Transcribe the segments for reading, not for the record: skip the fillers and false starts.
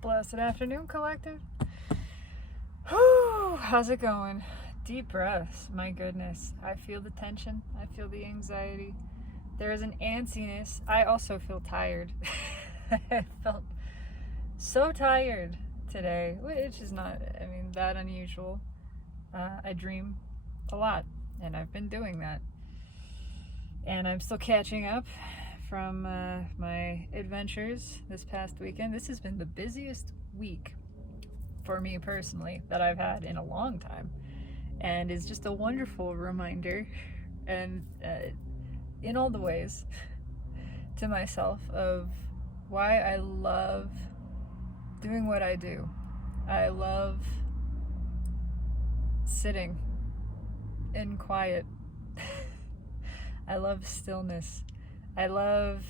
Blessed afternoon, collective. Whew, how's it going? Deep breaths. My goodness. I feel the tension. I feel the anxiety. There is an antsiness. I also feel tired. I felt so tired today, which is not, that unusual. I dream a lot, and I've been doing that. And I'm still catching up from my adventures this past weekend. This has been the busiest week for me personally that I've had in a long time, and is just a wonderful reminder, and in all the ways, to myself of why I love doing what I do. I love sitting in quiet. I love stillness. I love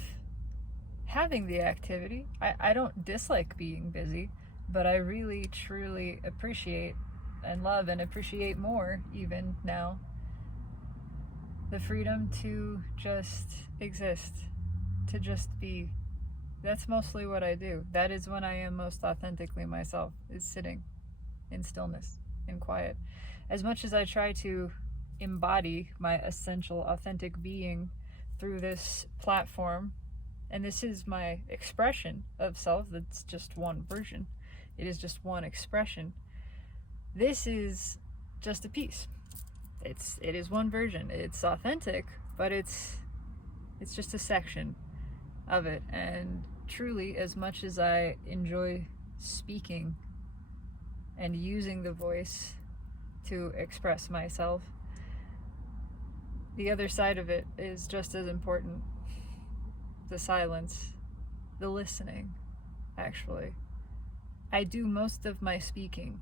having the activity. I don't dislike being busy, but I really, truly appreciate and love and appreciate more, even now, the freedom to just exist, to just be. That's mostly what I do. That is when I am most authentically myself, is sitting in stillness, in quiet. As much as I try to embody my essential, authentic being through this platform, and this is my expression of self, that's just one version. It is just one expression. This is just a piece. It is one version. It's authentic, but it's just a section of it. And truly, as much as I enjoy speaking and using the voice to express myself, the other side of it is just as important. The silence, the listening, actually. I do most of my speaking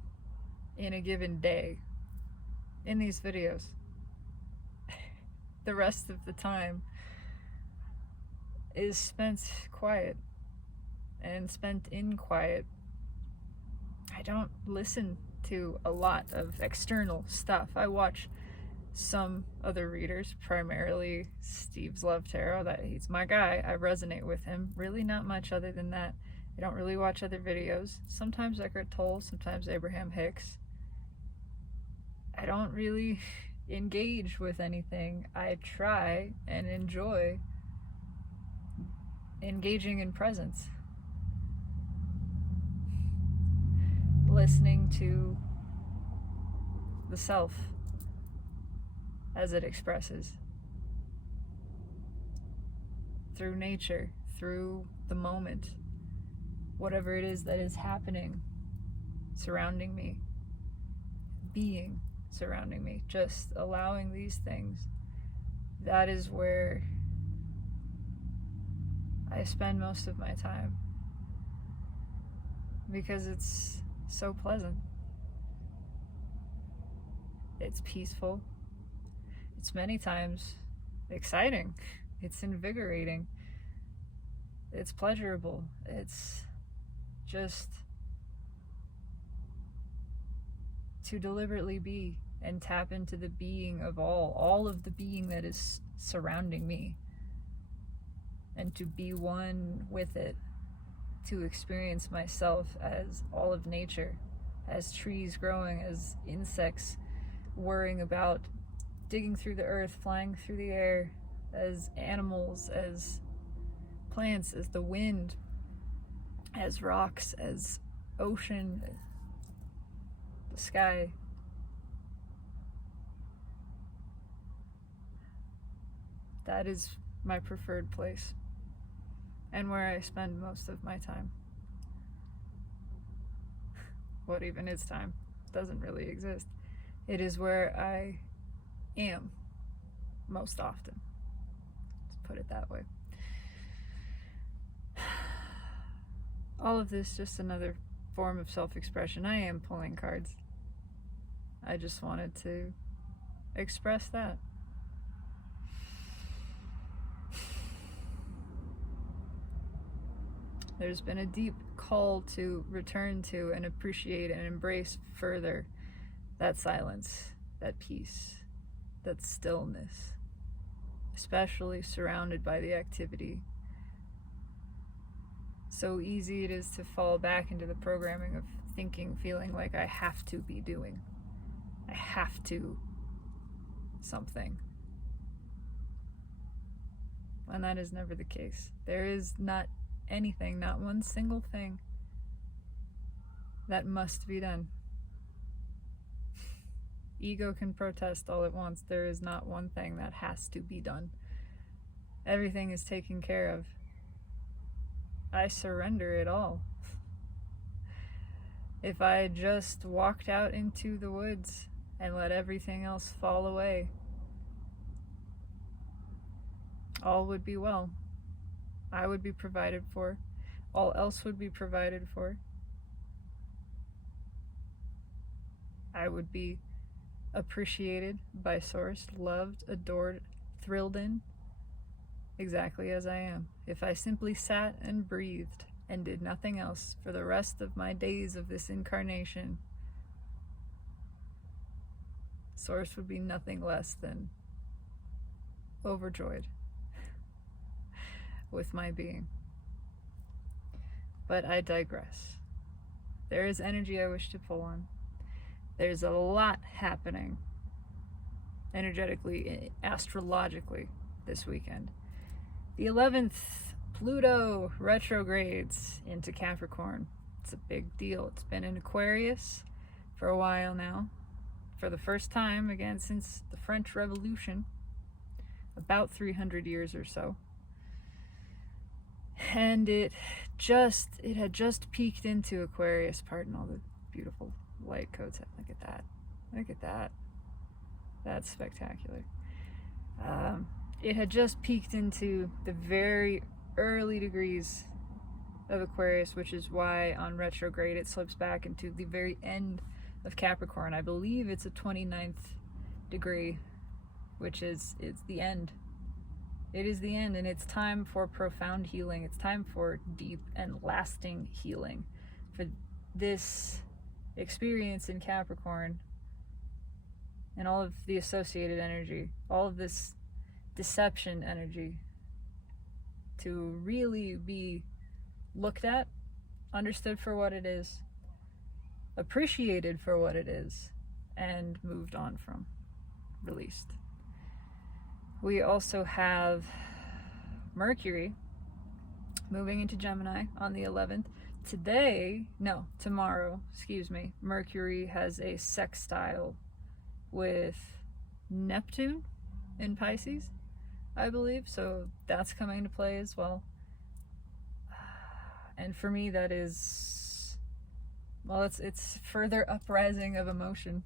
in a given day in these videos. The rest of the time is spent quiet and spent in quiet. I don't listen to a lot of external stuff. I watch some other readers, primarily Steve's Love Tarot. He's my guy. I resonate with him. Really not much other than that. I don't really watch other videos. Sometimes Eckhart Tolle, sometimes Abraham Hicks. I don't really engage with anything. I try and enjoy engaging in presence. Listening to the self as it expresses through nature, through the moment, whatever it is that is happening surrounding me, being surrounding me, just allowing these things. That is where I spend most of my time, because it's so pleasant. It's peaceful. It's many times exciting. It's invigorating. It's pleasurable. It's just to deliberately be and tap into the being of all of the being that is surrounding me, and to be one with it, to experience myself as all of nature, as trees growing, as insects whirring about, digging through the earth, flying through the air, as animals, as plants, as the wind, as rocks, as ocean, the sky. That is my preferred place, and where I spend most of my time. What even is time? Doesn't really exist. It is where I am most often. Let's put it that way. All of this just another form of self-expression. I am pulling cards. I just wanted to express that. There's been a deep call to return to and appreciate and embrace further that silence, that peace, that stillness, especially surrounded by the activity So easy it is to fall back into the programming of thinking, feeling like I have to be doing. I have to something. And that is never the case. There is not anything, not one single thing that must be done. Ego can protest all it wants. There is not one thing that has to be done. Everything is taken care of. I surrender it all. If I just walked out into the woods and let everything else fall away, all would be well. I would be provided for. All else would be provided for. I would be appreciated by Source, loved, adored, thrilled in, exactly as I am. If I simply sat and breathed and did nothing else for the rest of my days of this incarnation, Source would be nothing less than overjoyed with my being. But I digress. There is energy I wish to pull on. There's a lot happening energetically, astrologically this weekend. The 11th, Pluto retrogrades into Capricorn. It's a big deal. It's been in Aquarius for a while now. For the first time, again, since the French Revolution, about 300 years or so. And it had just peeked into Aquarius, pardon all the beautiful light codes. Look at that. Look at that. That's spectacular. It had just peeked into the very early degrees of Aquarius, which is why on retrograde it slips back into the very end of Capricorn. I believe it's a 29th degree, which is the end. It is the end, and it's time for profound healing. It's time for deep and lasting healing. For this experience in Capricorn and all of the associated energy, all of this deception energy, to really be looked at, understood for what it is, appreciated for what it is, and moved on from, released. We also have Mercury moving into Gemini on the 11th. Tomorrow, Mercury has a sextile with Neptune in Pisces, I believe, so that's coming into play as well. And for me, that is, well, it's further uprising of emotion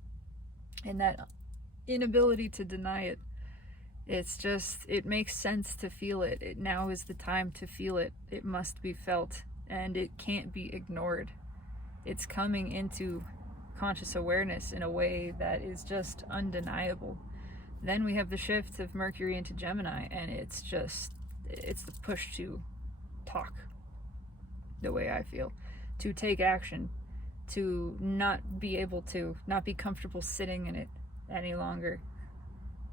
and that inability to deny it. It's just, it makes sense to feel it. Now is the time to feel it. It must be felt, and it can't be ignored. It's coming into conscious awareness in a way that is just undeniable. Then we have the shift of Mercury into Gemini, and it's the push to talk the way I feel, to take action, to not be comfortable sitting in it any longer.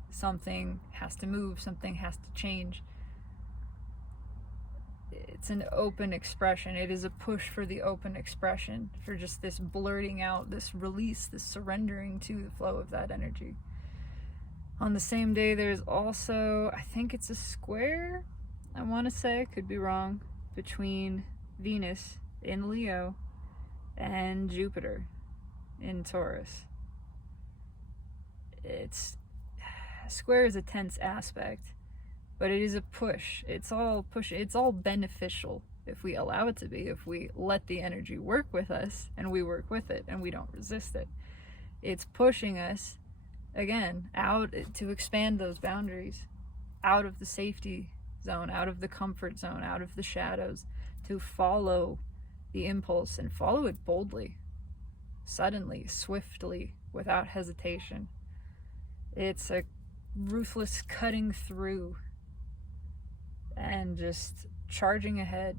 Something has to move, something has to change. It's an open expression. It is a push for the open expression, for just this blurting out, this release, this surrendering to the flow of that energy. On the same day, there's also, I think it's a square, I want to say, could be wrong, between Venus in Leo and Jupiter in Taurus. Square is a tense aspect, but it is a push. It's all beneficial if we allow it to be, if we let the energy work with us and we work with it and we don't resist it. It's pushing us, again, out to expand those boundaries, out of the safety zone, out of the comfort zone, out of the shadows, to follow the impulse and follow it boldly, suddenly, swiftly, without hesitation. It's a ruthless cutting through and just charging ahead.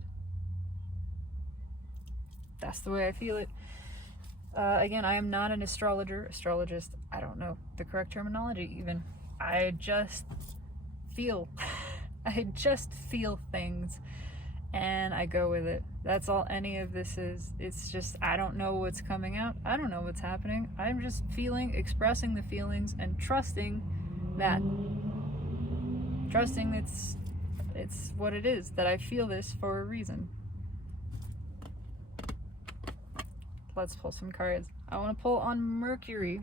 That's the way I feel it. Again, I am not an astrologist. I don't know the correct terminology even. I just feel. I just feel things and I go with it. That's all any of this is. It's just, I don't know what's coming out. I don't know what's happening. I'm just feeling, expressing the feelings, and trusting that. Trusting it's what it is, that I feel this for a reason. Let's pull some cards. I want to pull on Mercury,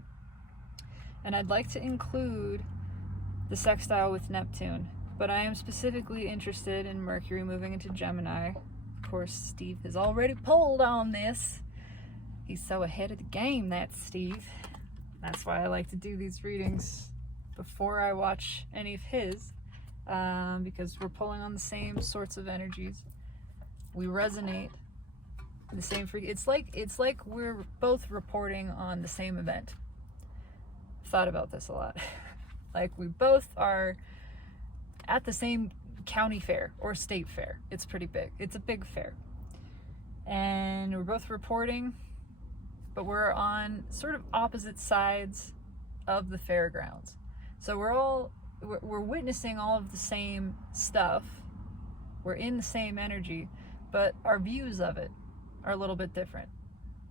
and I'd like to include the sextile with Neptune, but I am specifically interested in Mercury moving into Gemini. Of course, Steve has already pulled on this. He's so ahead of the game, that's Steve. That's why I like to do these readings before I watch any of his, because we're pulling on the same sorts of energies. We resonate the same it's like we're both reporting on the same event. I've thought about this a lot. Like, we both are at the same county fair or state fair. It's pretty big. It's a big fair. And we're both reporting, but we're on sort of opposite sides of the fairgrounds. So we're witnessing all of the same stuff. We're in the same energy, but our views of it are a little bit different.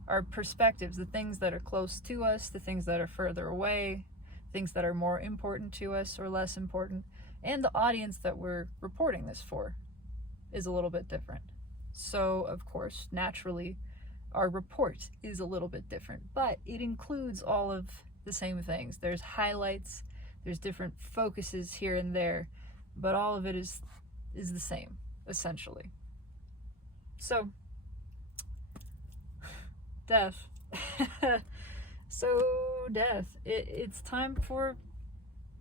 Our perspectives, the things that are close to us, the things that are further away, things that are more important to us or less important, and the audience that we're reporting this for is a little bit different. So, of course, naturally, our report is a little bit different, but it includes all of the same things. There's highlights, there's different focuses here and there, but all of it is the same, essentially. So, death. So, death. It's time for,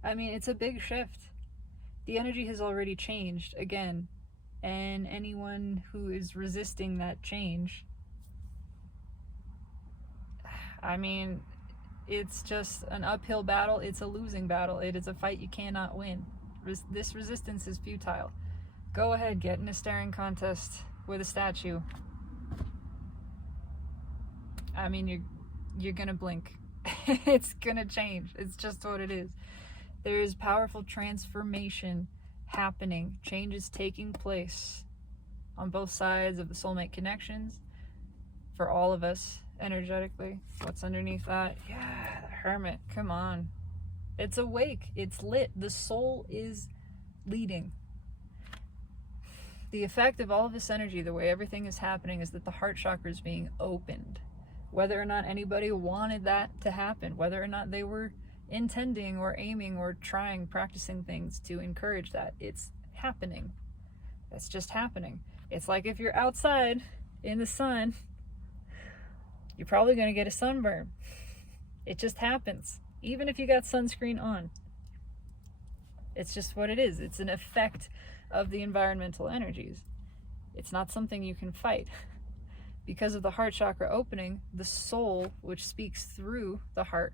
it's a big shift. The energy has already changed again, and anyone who is resisting that change, it's just an uphill battle. It's a losing battle. It is a fight you cannot win. This resistance is futile. Go ahead, get in a staring contest with a statue. You're gonna blink. It's gonna change. It's just what it is. There is powerful transformation happening. Change is taking place on both sides of the soulmate connections for all of us energetically. What's underneath that? Yeah, the Hermit. Come on. It's awake. It's lit. The soul is leading. The effect of all of this energy, the way everything is happening, is that the heart chakra is being opened. Whether or not anybody wanted that to happen, whether or not they were intending or aiming or trying, practicing things to encourage that, it's happening. That's just happening. It's like if you're outside in the sun, you're probably going to get a sunburn. It just happens, even if you got sunscreen on. It's just what it is. It's an effect of the environmental energies. It's not something you can fight. Because of the heart chakra opening, the soul, which speaks through the heart,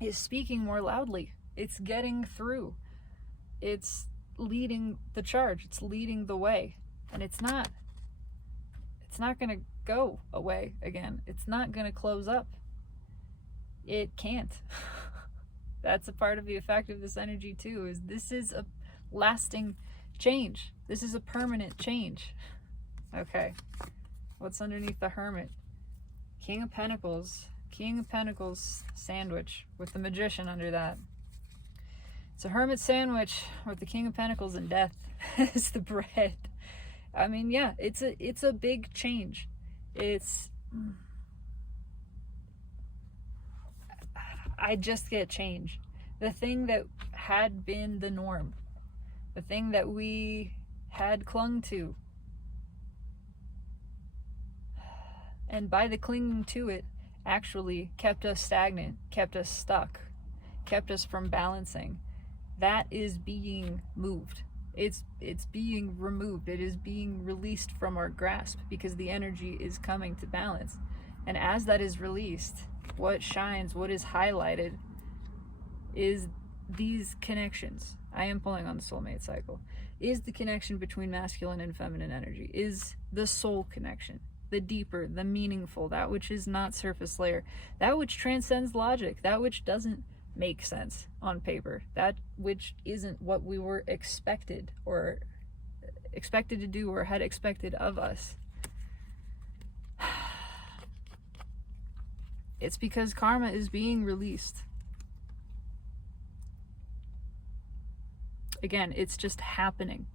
is speaking more loudly. It's getting through. It's leading the charge. It's leading the way. And it's not going to go away again. It's not going to close up. It can't. That's a part of the effect of this energy too, is this is a lasting change. This is a permanent change. Okay. What's underneath the Hermit? King of Pentacles. King of Pentacles sandwich with the Magician under that. It's a Hermit sandwich with the King of Pentacles and death as the bread. Yeah, it's a big change. I just get change. The thing that had been the norm, the thing that we had clung to, and by the clinging to it, actually kept us stagnant, kept us stuck, kept us from balancing. That is being moved. It's being removed. It is being released from our grasp because the energy is coming to balance. And as that is released, what shines, what is highlighted is these connections. I am pulling on the soulmate cycle. Is the connection between masculine and feminine energy. Is the soul connection. The deeper, the meaningful, that which is not surface layer, that which transcends logic, that which doesn't make sense on paper, that which isn't what we were expected to do or had expected of us. It's because karma is being released. Again, it's just happening.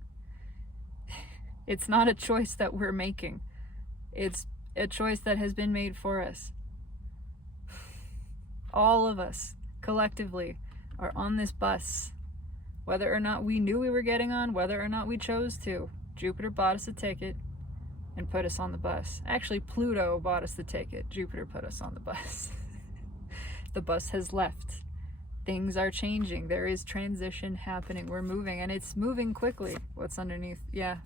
It's not a choice that we're making. It's a choice that has been made for us. All of us, collectively, are on this bus. Whether or not we knew we were getting on, whether or not we chose to. Jupiter bought us a ticket and put us on the bus. Actually, Pluto bought us the ticket. Jupiter put us on the bus. The bus has left. Things are changing. There is transition happening. We're moving, and it's moving quickly. What's underneath? Yeah.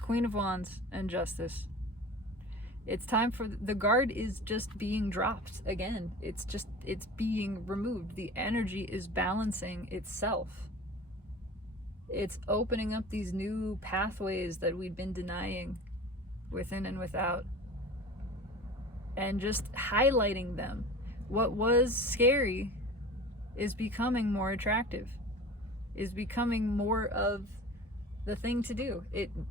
Queen of Wands and Justice. It's time for the guard is just being dropped again. It's being removed. The energy is balancing itself. It's opening up these new pathways that we've been denying within and without, and just highlighting them. What was scary is becoming more attractive, is becoming more of the thing to do.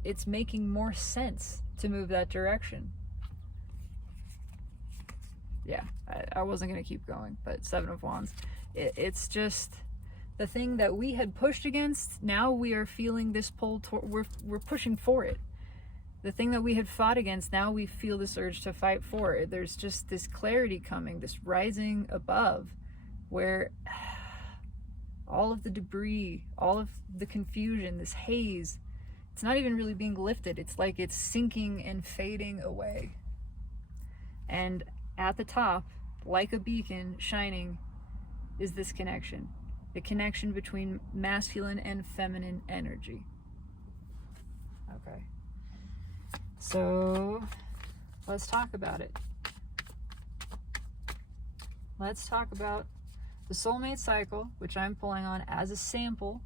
It's making more sense to move that direction. Yeah, I wasn't going to keep going, but Seven of Wands. It's just the thing that we had pushed against. Now we are feeling this pull we're pushing for it. The thing that we had fought against, now we feel this urge to fight for it. There's just this clarity coming, this rising above, where all of the debris, all of the confusion, this haze, it's not even really being lifted. It's like it's sinking and fading away. And at the top, like a beacon shining, is this connection. The connection between masculine and feminine energy. Okay. So, let's talk about it. Let's talk about the soulmate cycle, which I'm pulling on as a sample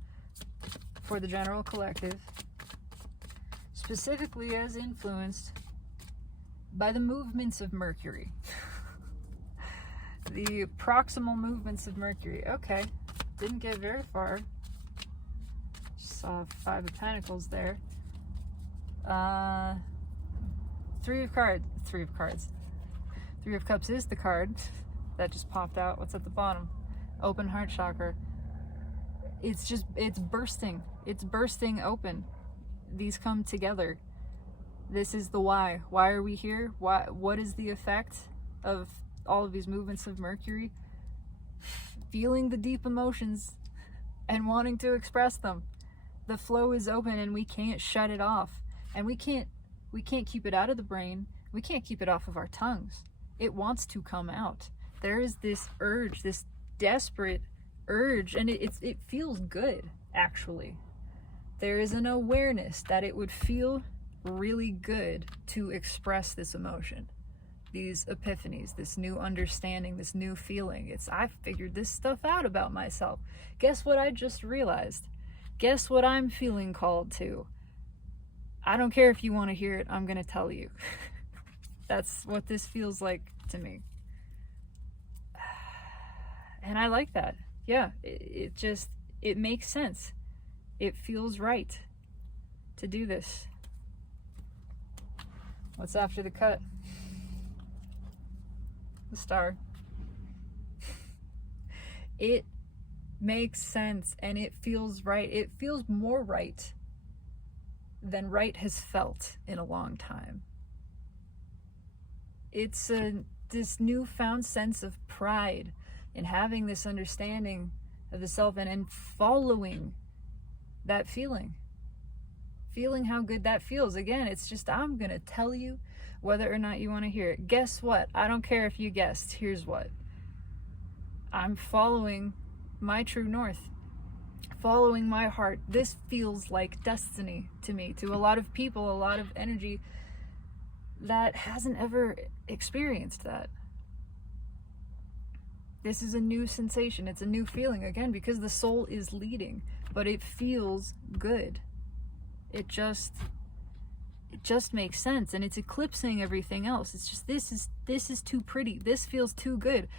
for the general collective, specifically as influenced by the movements of Mercury. The proximal movements of Mercury. Okay, didn't get very far. Saw Five of Pentacles there. Three of Cups is the card that just popped out. What's at the bottom? Open heart chakra. It's bursting. It's bursting open. These come together. This is the why. Why are we here? What is the effect of all of these movements of Mercury? Feeling the deep emotions and wanting to express them. The flow is open and we can't shut it off. And we can't keep it out of the brain. We can't keep it off of our tongues. It wants to come out. There is this urge, this desperate urge, and it feels good, actually. There is an awareness that it would feel really good to express this emotion, these epiphanies, this new understanding, this new feeling. I figured this stuff out about myself. Guess what I just realized? Guess what I'm feeling called to? I don't care if you want to hear it, I'm going to tell you. That's what this feels like to me. And I like that. Yeah, it makes sense. It feels right to do this. What's after the cut? The star. It makes sense and it feels right. It feels more right than right has felt in a long time. It's this newfound sense of pride in having this understanding of the self and following that feeling. Feeling how good that feels. Again, it's just, I'm going to tell you whether or not you want to hear it. Guess what? I don't care if you guessed. Here's what. I'm following my true north. Following my heart. This feels like destiny to me, to a lot of people, a lot of energy that hasn't ever experienced that. This is a new sensation. It's a new feeling, again, because the soul is leading, but it feels good. It just makes sense, and it's eclipsing everything else. It's just, this is too pretty. This feels too good.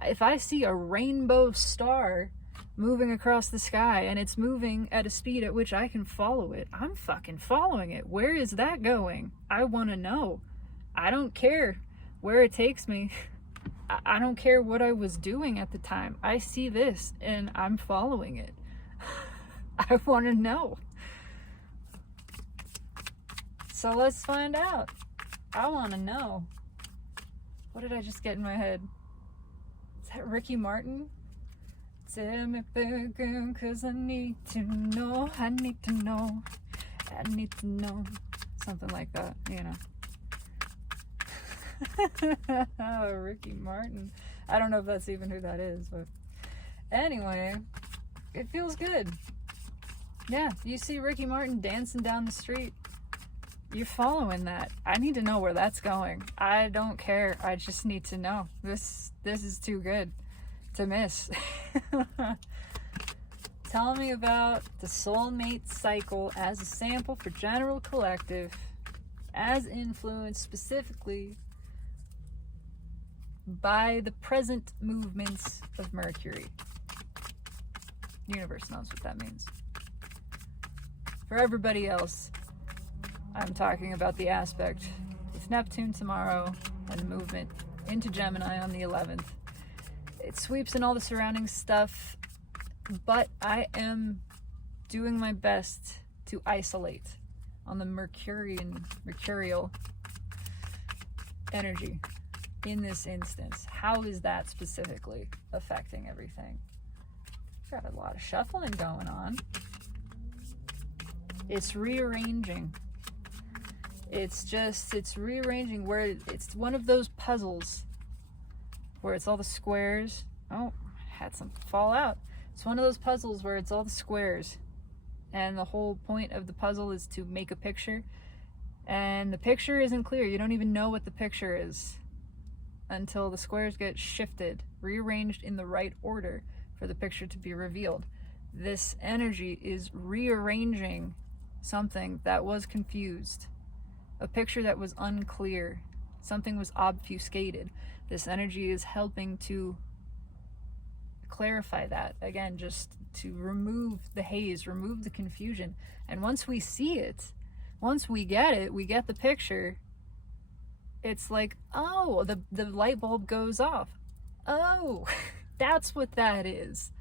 If I see a rainbow star moving across the sky and it's moving at a speed at which I can follow it, I'm fucking following it. Where is that going? I want to know. I don't care where it takes me. I don't care what I was doing at the time. I see this and I'm following it. I want to know. So let's find out. I want to know. What did I just get in my head? Is that Ricky Martin? Tell me, baby girl, 'cause I need to know. I need to know. I need to know. Something like that, you know. Oh, Ricky Martin. I don't know if that's even who that is, but anyway, it feels good. Yeah, you see Ricky Martin dancing down the street. You're following that. I need to know where that's going. I don't care. I just need to know. This is too good to miss. Tell me about the soulmate cycle as a sample for general collective, as influenced specifically by the present movements of Mercury. Universe knows what that means. For everybody else, I'm talking about the aspect with Neptune tomorrow and the movement into Gemini on the 11th. It sweeps in all the surrounding stuff, but I am doing my best to isolate on the Mercurial energy in this instance. How is that specifically affecting everything? Got a lot of shuffling going on. It's rearranging. It's rearranging where it's one of those puzzles where it's all the squares. Oh, had some fall out. It's one of those puzzles where it's all the squares, and the whole point of the puzzle is to make a picture, and the picture isn't clear. You don't even know what the picture is until the squares get shifted, rearranged in the right order for the picture to be revealed. This energy is rearranging something that was confused, a picture that was unclear, something was obfuscated. This energy is helping to clarify that, again, just to remove the haze, remove the confusion. And once we see it, once we get the picture, it's like, oh, the light bulb goes off. Oh, that's what that is.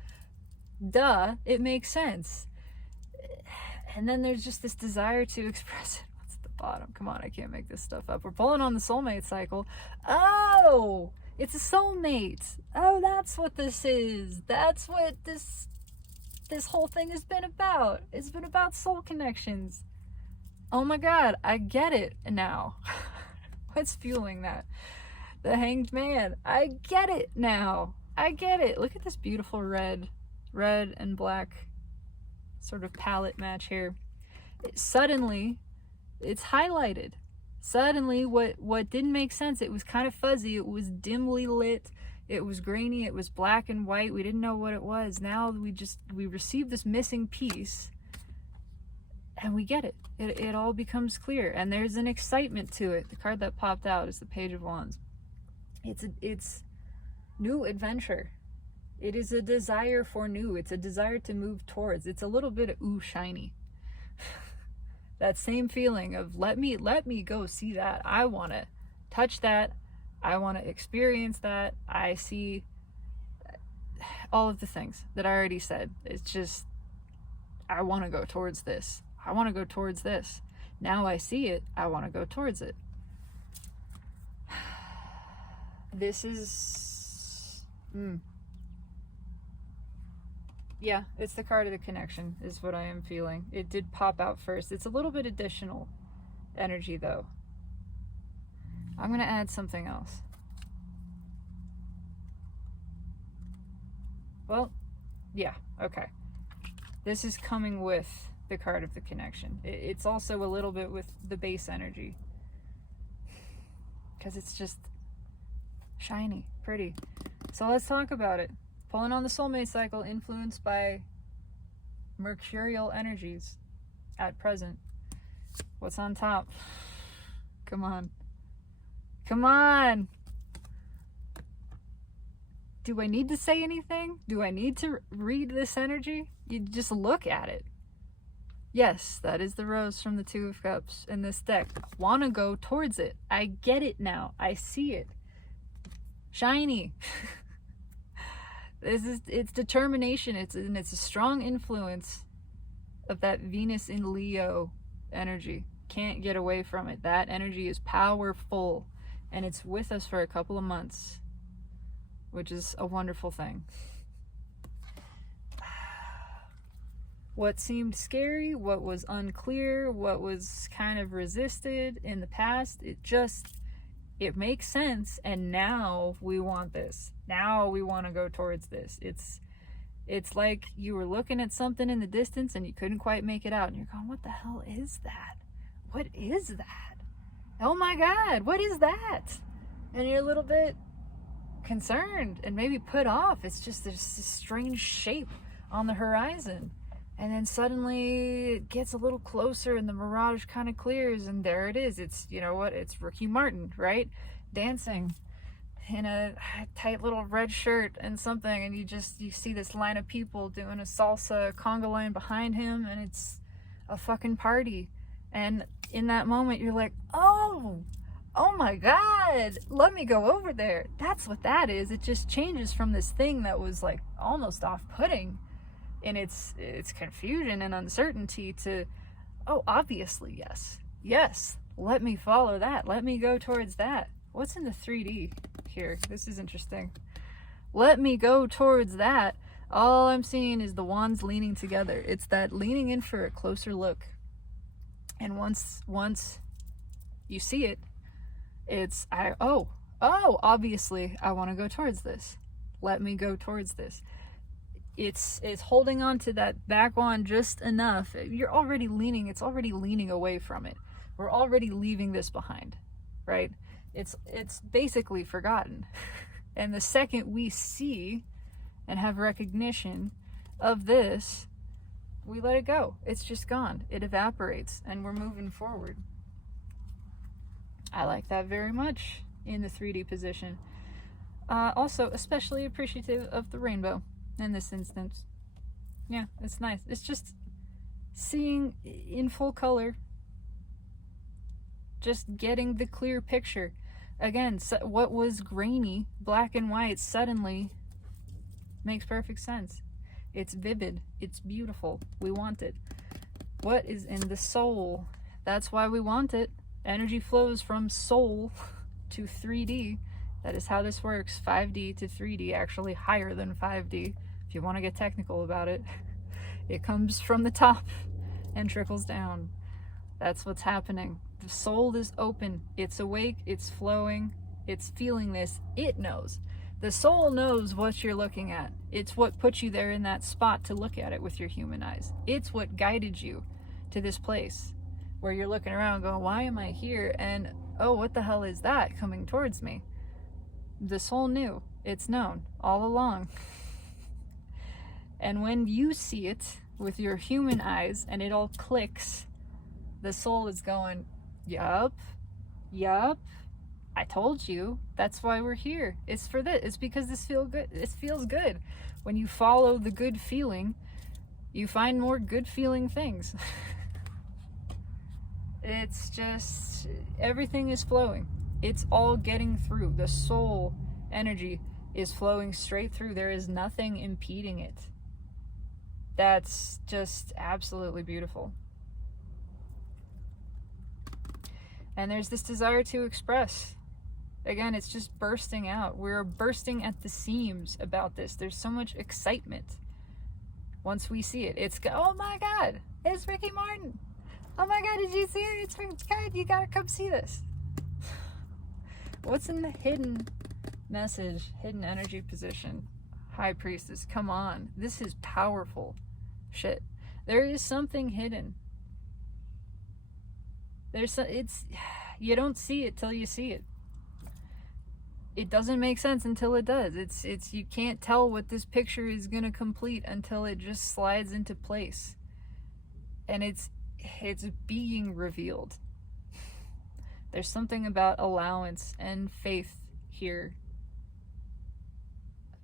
Duh, it makes sense. And then there's just this desire to express it. What's at the bottom? Come on, I can't make this stuff up. We're pulling on the soulmate cycle. Oh, it's a soulmate. Oh, that's what this is. That's what this whole thing has been about. It's been about soul connections. Oh my God, I get it now. What's fueling that? The Hanged Man. I get it now. I get it. Look at this beautiful red and black sort of palette match here. Suddenly, it's highlighted. Suddenly, what didn't make sense, it was kind of fuzzy, it was dimly lit, it was grainy, it was black and white, we didn't know what it was. Now we received this missing piece, and we get it. It all becomes clear, and there's an excitement to it. The card that popped out is the Page of Wands. It's new adventure. It is a desire for new. It's a desire to move towards. It's a little bit of ooh, shiny. That same feeling of let me go see that. I want to touch that. I want to experience that. I see all of the things that I already said. It's just, I want to go towards this. I want to go towards this. Now I see it. I want to go towards it. This is... Yeah, it's the card of the connection is what I am feeling. It did pop out first. It's a little bit additional energy though. I'm going to add something else. Well, yeah, okay. This is coming with the card of the connection. It's also a little bit with the base energy. Because it's just shiny, pretty. So let's talk about it. Pulling on the soulmate cycle, influenced by Mercurial energies at present. What's on top? Come on. Come on! Do I need to say anything? Do I need to read this energy? You just look at it. Yes, that is the rose from the Two of Cups in this deck. I want to go towards it. I get it now. I see it. Shiny. It's determination. It's a strong influence of that Venus in Leo energy. Can't get away from it. That energy is powerful, and it's with us for a couple of months, which is a wonderful thing. What seemed scary, what was unclear, what was kind of resisted in the past, it makes sense, and now we want this. Now we want to go towards this. It's like you were looking at something in the distance and you couldn't quite make it out, and you're going, what the hell is that? What is that? Oh my God, what is that? And you're a little bit concerned and maybe put off. It's just there's this strange shape on the horizon. And then suddenly it gets a little closer and the mirage kind of clears, and there it is. It's, you know what, it's Ricky Martin, right? Dancing in a tight little red shirt and something, and you see this line of people doing a salsa conga line behind him, and it's a fucking party. And in that moment you're like, oh my God, let me go over there. That's what that is. It just changes from this thing that was like almost off-putting in its confusion and uncertainty to, oh, obviously, yes, let me follow that, let me go towards that. What's in the 3D here? This is interesting. Let me go towards that. All I'm seeing is the wands leaning together. It's that leaning in for a closer look, and once you see it, it's obviously I want to go towards this. Let me go towards this. It's holding on to that back wand just enough. You're already leaning, it's already leaning away from it. We're already leaving this behind, right? It's basically forgotten. And the second we see and have recognition of this, we let it go. It's just gone. It evaporates, and we're moving forward. I like that very much in the 3D position. Also, especially appreciative of the rainbow in this instance. Yeah, it's nice. It's just seeing in full color, just getting the clear picture. Again, so what was grainy, black and white, suddenly makes perfect sense. It's vivid. It's beautiful. We want it. What is in the soul? That's why we want it. Energy flows from soul to 3D. That is how this works. 5D to 3D, actually higher than 5D. If you want to get technical about it, it comes from the top and trickles down. That's what's happening. The soul is open. It's awake. It's flowing. It's feeling this. It knows. The soul knows what you're looking at. It's what put you there in that spot to look at it with your human eyes. It's what guided you to this place where you're looking around going, why am I here? And, oh, what the hell is that coming towards me? The soul knew. It's known all along. And when you see it with your human eyes and it all clicks, the soul is going, yup, I told you. That's why we're here. It's for this. It's because this feels good. When you follow the good feeling, you find more good feeling things. It's just, everything is flowing. It's all getting through. The soul energy is flowing straight through. There is nothing impeding it. That's just absolutely beautiful. And there's this desire to express. Again, it's just bursting out. We're bursting at the seams about this. There's so much excitement once we see it. It's, oh my God, it's Ricky Martin. Oh my God, did you see it? It's God, you gotta come see this. What's in the hidden message, hidden energy position? High Priestess, come on. This is powerful shit. There is something hidden. You don't see it till you see it. It doesn't make sense until it does. It's you can't tell what this picture is gonna complete until it just slides into place. And it's being revealed. There's something about allowance and faith here.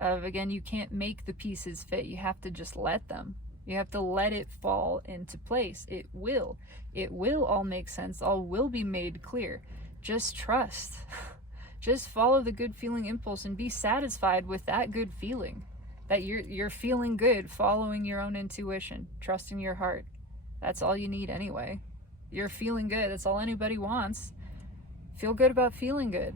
Again, you can't make the pieces fit. You have to just let them. You have to let it fall into place. It will all make sense. All will be made clear. Just trust. Just follow the good feeling impulse and be satisfied with that good feeling. That you're feeling good, following your own intuition, trusting your heart. That's all you need anyway. You're feeling good. That's all anybody wants. Feel good about feeling good.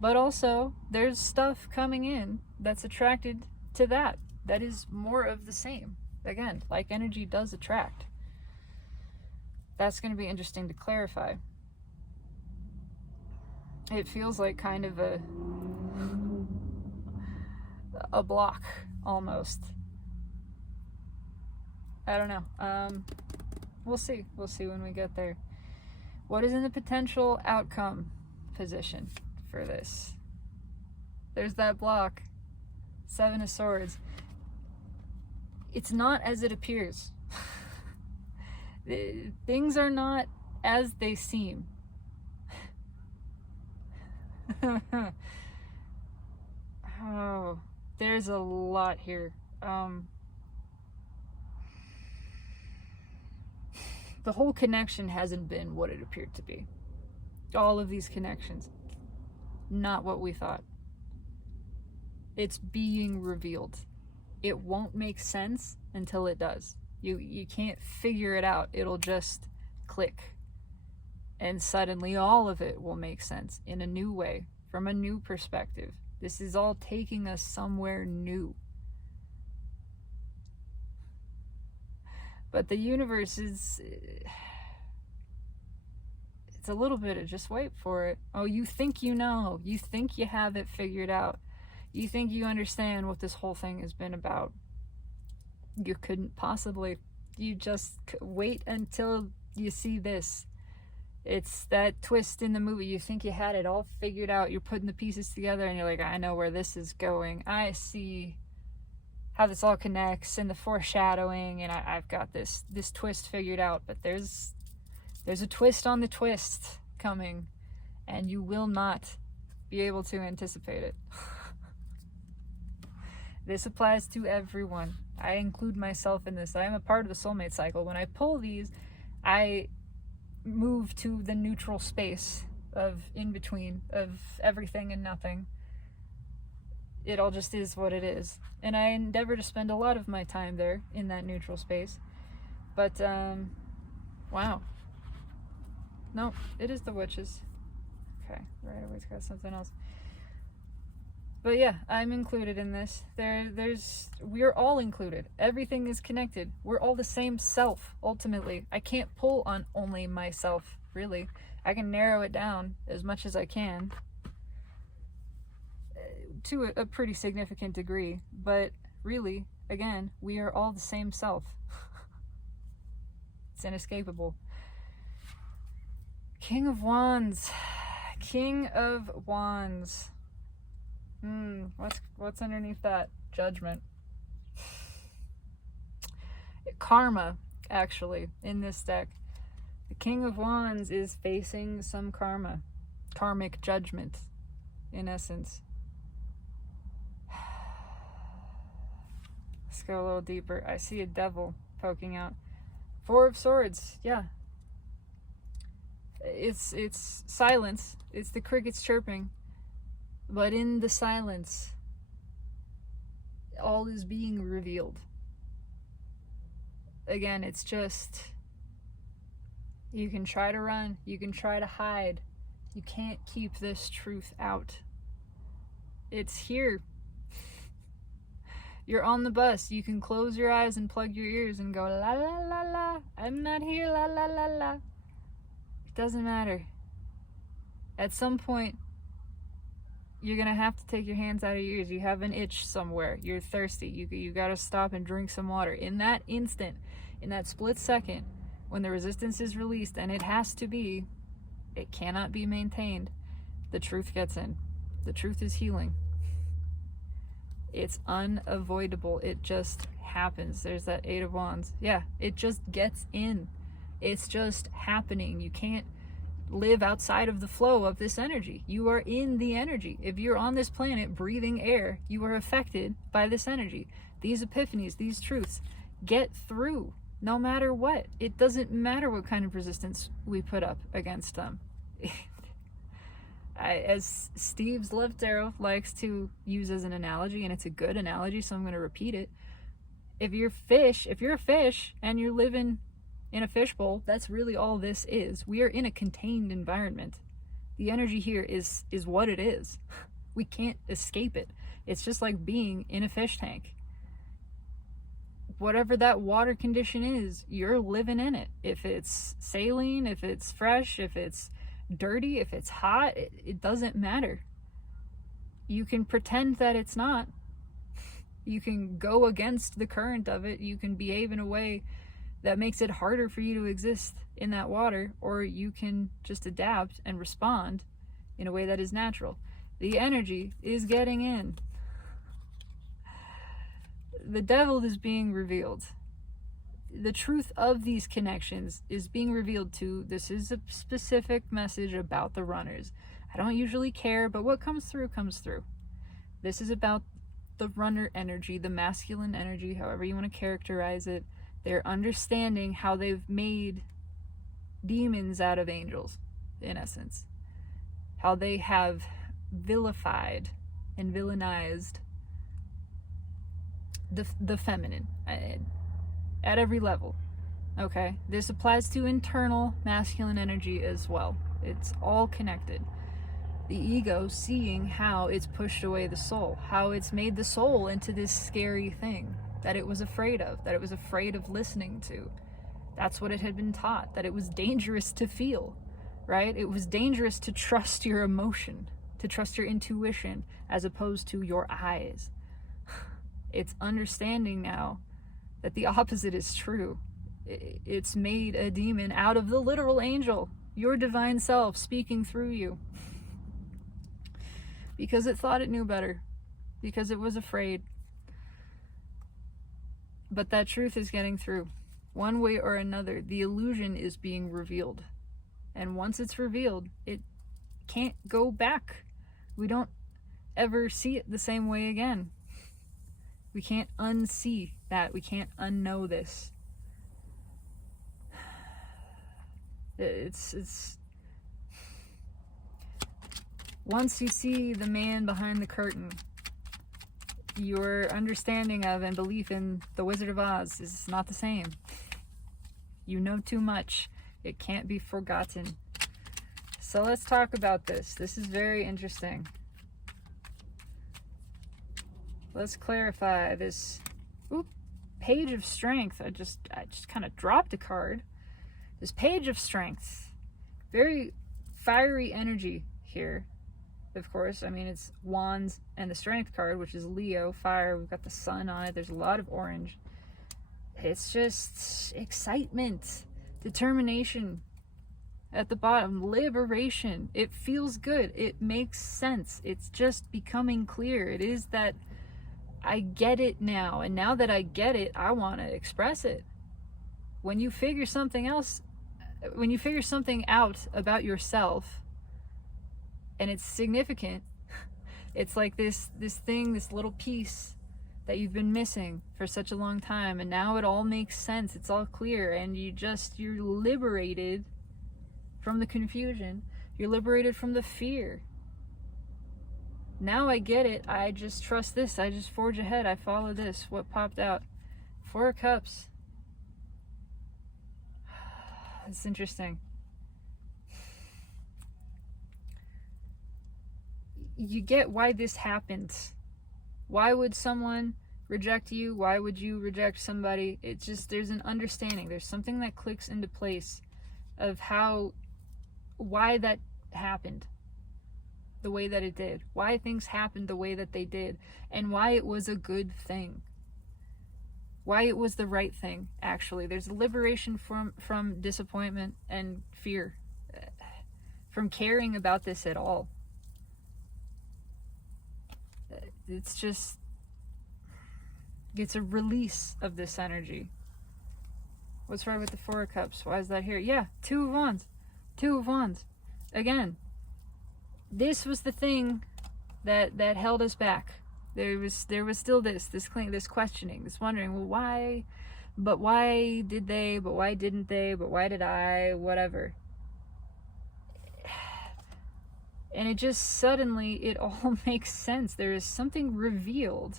But also, there's stuff coming in that's attracted to that. That is more of the same. Again, like energy does attract. That's going to be interesting to clarify. It feels like kind of a block, almost. I don't know. We'll see. We'll see when we get there. What is in the potential outcome position for this? There's that block. 7 of Swords. It's not as it appears. Things are not as they seem. Oh, there's a lot here. The whole connection hasn't been what it appeared to be. All of these connections, not what we thought. It's being revealed. It won't make sense until it does. You can't figure it out. It'll just click. And suddenly all of it will make sense in a new way, from a new perspective. This is all taking us somewhere new. But the universe is... It's a little bit of just wait for it. Oh, you think you know. You think you have it figured out. You think you understand what this whole thing has been about. You couldn't possibly. You just wait until you see this. It's that twist in the movie. You think you had it all figured out. You're putting the pieces together and you're like, I know where this is going. I see how this all connects and the foreshadowing, and I've got this twist figured out. But there's a twist on the twist coming, and you will not be able to anticipate it. This applies to everyone. I include myself in this. I am a part of the soulmate cycle. When I pull these, I move to the neutral space of in between, of everything and nothing. It all just is what it is. And I endeavor to spend a lot of my time there in that neutral space. But, wow. No, it is the witches. Okay, right away, it's got something else. But yeah, I'm included in this. We're all included. Everything is connected. We're all the same self, ultimately. I can't pull on only myself, really. I can narrow it down as much as I can to a pretty significant degree. But really, again, we are all the same self. It's inescapable. King of Wands. King of Wands. What's underneath that? Judgment. Karma, actually, in this deck. The King of Wands is facing some karma. Karmic judgment, in essence. Let's go a little deeper. I see a devil poking out. 4 of Swords, yeah. It's silence. It's the crickets chirping. But in the silence, all is being revealed. Again, it's just, you can try to run, you can try to hide. You can't keep this truth out. It's here. You're on the bus. You can close your eyes and plug your ears and go, la la la la, I'm not here, la la la la. It doesn't matter. At some point, you're gonna have to take your hands out of your ears. You have an itch somewhere. You're thirsty. You gotta stop and drink some water. In that instant, in that split second, when the resistance is released, and it has to be, it cannot be maintained, the truth gets in. The truth is healing. It's unavoidable. It just happens. There's that 8 of Wands. Yeah, it just gets in. It's just happening. You can't live outside of the flow of this energy. You are in the energy. If you're on this planet breathing air, you are affected by this energy. These epiphanies, these truths, get through no matter what. It doesn't matter what kind of resistance we put up against them. As Steve's left arrow likes to use as an analogy, and it's a good analogy, so I'm going to repeat it. If you're a fish and you're living in a fishbowl, that's really all this is. We are in a contained environment. The energy here is what it is. We can't escape it. It's just like being in a fish tank. Whatever that water condition is, you're living in it. If it's saline, if it's fresh, if it's dirty, if it's hot, it doesn't matter. You can pretend that it's not. You can go against the current of it. You can behave in a way that makes it harder for you to exist in that water, or you can just adapt and respond in a way that is natural. The energy is getting in. The devil is being revealed. The truth of these connections is being revealed to. This is a specific message about the runners. I don't usually care, but what comes through comes through. This is about the runner energy, the masculine energy, however you want to characterize it. They're understanding how they've made demons out of angels, in essence. How they have vilified and villainized the feminine at every level. Okay, this applies to internal masculine energy as well. It's all connected. The ego seeing how it's pushed away the soul, how it's made the soul into this scary thing that it was afraid of, that it was afraid of listening to. That's what it had been taught, that it was dangerous to feel, right? It was dangerous to trust your emotion, to trust your intuition, as opposed to your eyes. It's understanding now that the opposite is true. It's made a demon out of the literal angel, your divine self speaking through you. Because it thought it knew better. Because it was afraid. But that truth is getting through. One way or another, the illusion is being revealed. And once it's revealed, it can't go back. We don't ever see it the same way again. We can't unsee that. We can't unknow this. It's once you see the man behind the curtain, your understanding of and belief in the Wizard of Oz is not the same. You know too much. It can't be forgotten. So let's talk about this. This is very interesting. Let's clarify this. Page of Strength. I just kind of dropped a card. This Page of Strength. Very fiery energy here. Of course, I mean, it's Wands and the Strength card, which is Leo, fire. We've got the sun on it. There's a lot of orange. It's just excitement, determination. At the bottom, liberation. It feels good. It makes sense. It's just becoming clear. It is that I get it now. And now that I get it, I want to express it. When you figure something out about yourself, and it's significant, it's like this thing, this little piece that you've been missing for such a long time, and now it all makes sense. It's all clear, and you're liberated from the confusion. You're liberated from the fear. Now I get it. I just trust this. I just forge ahead. I follow this. What popped out? 4 of Cups. It's interesting. You get why this happened. Why would someone reject you? Why would you reject somebody? It's just, there's an understanding. There's something that clicks into place of why that happened the way that it did. Why things happened the way that they did. And why it was a good thing. Why it was the right thing, actually. There's a liberation from disappointment and fear. From caring about this at all. It's a release of this energy. What's right with the 4 of Cups? Why is that here? Yeah, 2 of Wands. 2 of Wands. Again, this was the thing that held us back. There was still this questioning, this wondering, well, but why did they, but why didn't they, but why did I, whatever. And it just suddenly, it all makes sense. There is something revealed,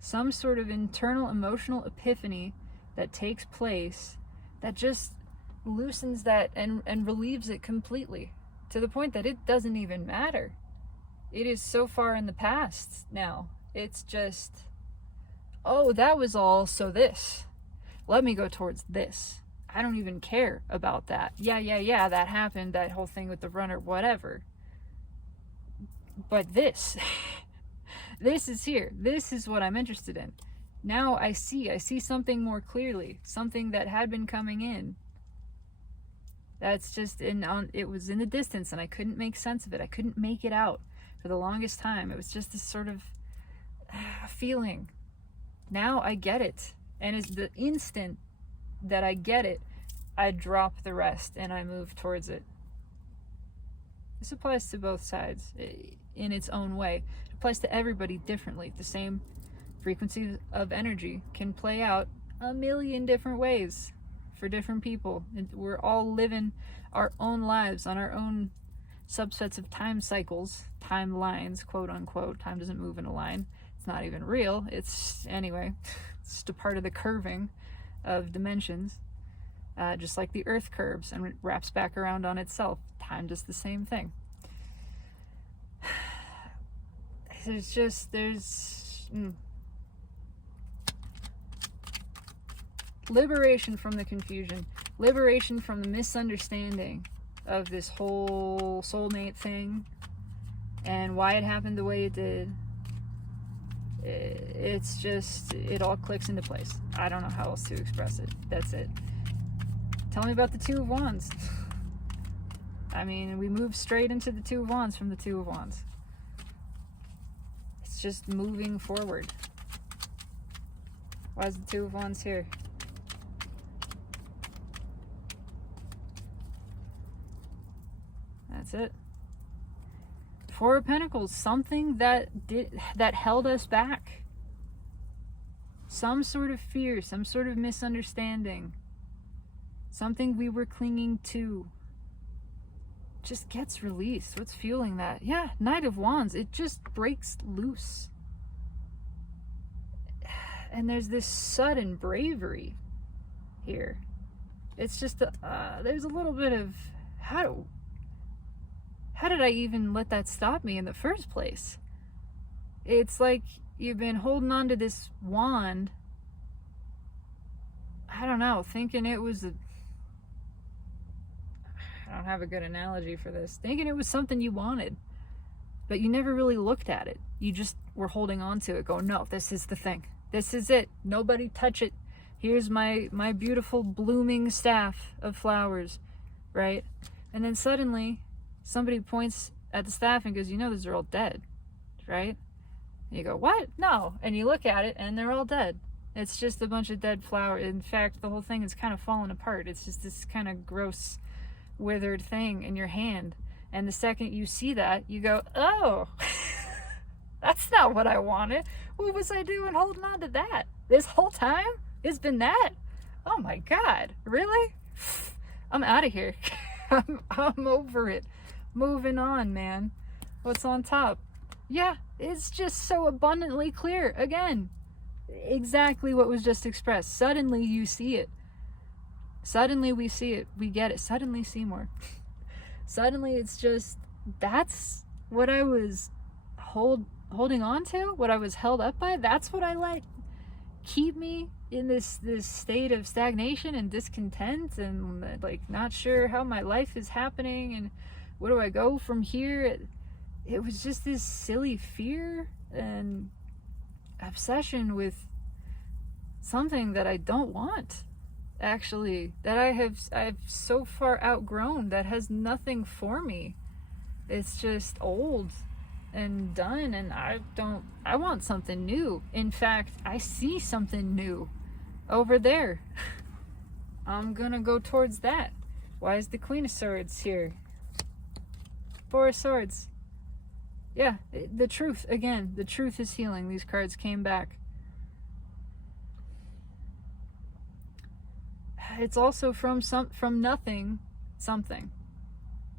some sort of internal emotional epiphany that takes place that just loosens that and relieves it completely, to the point that it doesn't even matter. It is so far in the past now. It's just, oh, that was all, so this. Let me go towards this. I don't even care about that. Yeah, that happened, that whole thing with the runner, whatever. But this, this is here. This is what I'm interested in. Now I see something more clearly, something that had been coming in. That's just it was in the distance, and I couldn't make sense of it. I couldn't make it out for the longest time. It was just this sort of feeling. Now I get it. And it's the instant that I get it, I drop the rest and I move towards it. This applies to both sides in its own way. It applies to everybody differently. The same frequency of energy can play out a million different ways for different people. And we're all living our own lives on our own subsets of time cycles, timelines, quote unquote. Time doesn't move in a line. It's not even real. Anyway, it's just a part of the curving of dimensions. Just like the Earth curves and wraps back around on itself. Time does the same thing. There's liberation from the confusion, liberation from the misunderstanding of this whole soulmate thing and why it happened the way it did. It's just, it all clicks into place. I don't know how else to express it. That's it. Tell me about the Two of Wands. I mean, we move straight into the Two of Wands from the Two of Wands. It's just moving forward. Why is the Two of Wands here? That's it. Four of Pentacles, something that held us back. Some sort of fear, some sort of misunderstanding. Something we were clinging to just gets released. What's fueling that? Yeah, Knight of Wands. It just breaks loose. And there's this sudden bravery here. It's just, there's a little bit of, how did I even let that stop me in the first place? It's like you've been holding on to this wand, I don't know, thinking it was I don't have a good analogy for this. Thinking it was something you wanted, but you never really looked at it. You just were holding on to it, going, no, this is the thing. This is it. Nobody touch it. Here's my beautiful blooming staff of flowers, right? And then suddenly somebody points at the staff and goes, you know, those are all dead, right? And you go, what? No. And you look at it and they're all dead. It's just a bunch of dead flowers. In fact, the whole thing is kind of falling apart. It's just this kind of gross, withered thing in your hand. And the second you see that, you go, oh, that's not what I wanted. What was I doing holding on to that? This whole time? It's been that? Oh my God, really? I'm out of here. I'm over it. Moving on, man. What's on top? Yeah, it's just so abundantly clear. Again, exactly what was just expressed. Suddenly you see it. Suddenly we see it. We get it. Suddenly Seymour. Suddenly it's just, that's what I was holding on to, what I was held up by. That's what I let keep me in this state of stagnation and discontent and like not sure how my life is happening and where do I go from here. It was just this silly fear and obsession with something that I don't want, actually, that I've so far outgrown, that has nothing for me. It's just old and done, and I want something new. In fact, I see something new over there. I'm gonna go towards that. Why is the Queen of Swords here? Four of Swords. Yeah, the truth, again, the truth is healing. These cards came back. it's also from nothing, something.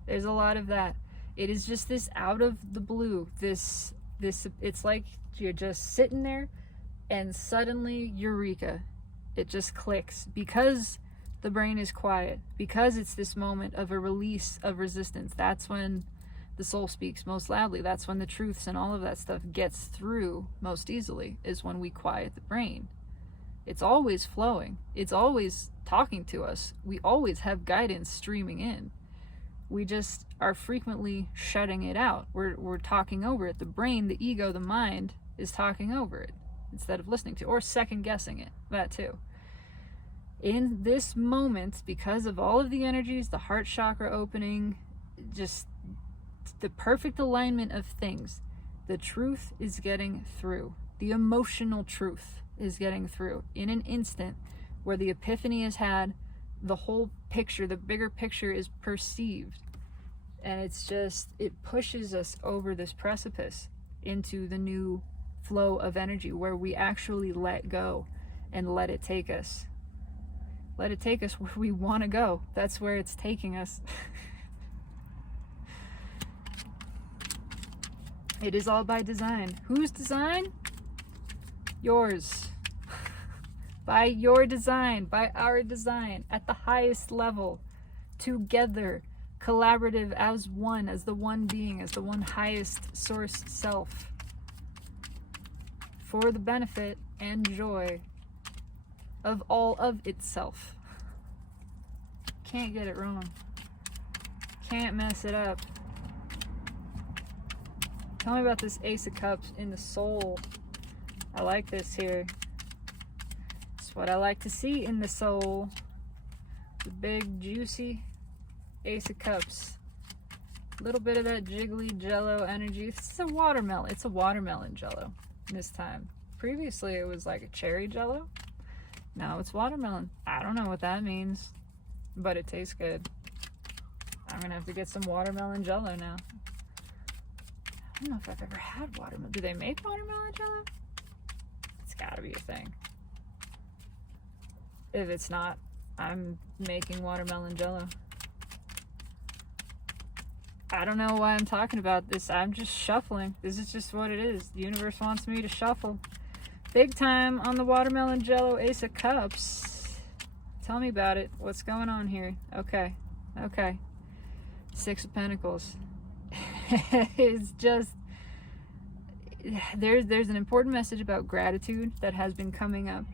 There's a lot of that. It is just this out of the blue, this, it's like you're just sitting there and suddenly, eureka, it just clicks because the brain is quiet, because it's this moment of a release of resistance. That's when the soul speaks most loudly. That's when the truths and all of that stuff gets through most easily, is when we quiet the brain. It's always flowing. It's always talking to us. We always have guidance streaming in. We just are frequently shutting it out. We're talking over it. The brain, the ego, the mind is talking over it instead of listening to, or second guessing it. That too. In this moment, because of all of the energies, the heart chakra opening, just the perfect alignment of things, the truth is getting through. The emotional truth is getting through in an instant where the epiphany is had, the whole picture, the bigger picture is perceived. And it's just, it pushes us over this precipice into the new flow of energy where we actually let go and let it take us. Let it take us where we want to go. That's where it's taking us. It is all by design. Whose design? Yours. By your design, by our design, at the highest level, together, collaborative as one, as the one being, as the one highest source self, for the benefit and joy of all of itself. Can't get it wrong. Can't mess it up. Tell me about this Ace of Cups in the soul. I like this here. It's what I like to see in the soul. The big, juicy Ace of Cups. A little bit of that jiggly jello energy. This is a watermelon. It's a watermelon jello this time. Previously, it was like a cherry jello. Now it's watermelon. I don't know what that means, but it tastes good. I'm gonna have to get some watermelon jello now. I don't know if I've ever had watermelon. Do they make watermelon jello? It's gotta be a thing. If it's not, I'm making watermelon jello. I don't know why I'm talking about this. I'm just shuffling. This is just what it is. The universe wants me to shuffle. Big time on the watermelon jello Ace of Cups. Tell me about it. What's going on here? Okay. Six of Pentacles. It's just, there's an important message about gratitude that has been coming up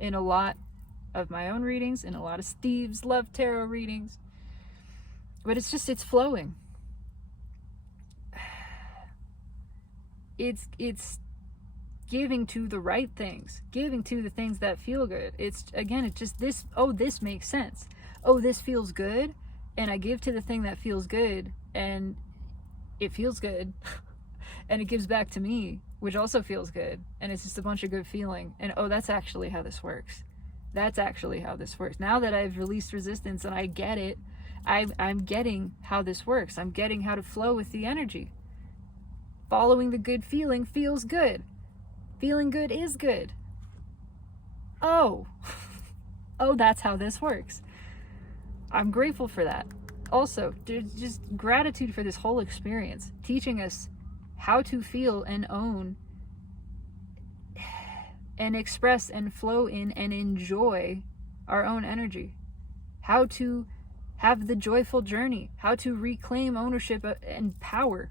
in a lot of my own readings, in a lot of Steve's Love Tarot readings. But it's just, it's flowing. It's giving to the right things, giving to the things that feel good. It's, again, it's just this, oh, this makes sense. Oh, this feels good. And I give to the thing that feels good, and it feels good. And it gives back to me, which also feels good. And it's just a bunch of good feeling. And oh, that's actually how this works. That's actually how this works. Now that I've released resistance and I get it, I'm getting how this works. I'm getting how to flow with the energy. Following the good feeling feels good. Feeling good is good. Oh, that's how this works. I'm grateful for that. Also, there's just gratitude for this whole experience, teaching us how to feel and own and express and flow in and enjoy our own energy. How to have the joyful journey, how to reclaim ownership and power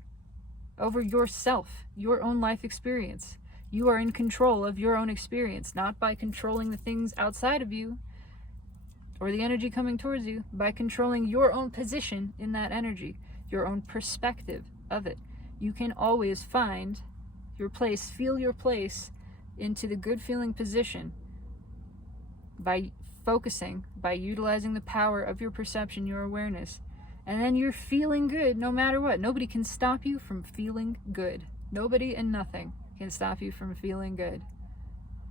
over yourself, your own life experience. You are in control of your own experience, not by controlling the things outside of you or the energy coming towards you, by controlling your own position in that energy, your own perspective of it. You can always find your place, feel your place into the good feeling position by focusing, by utilizing the power of your perception, your awareness. And then you're feeling good no matter what. Nobody can stop you from feeling good. Nobody and nothing can stop you from feeling good.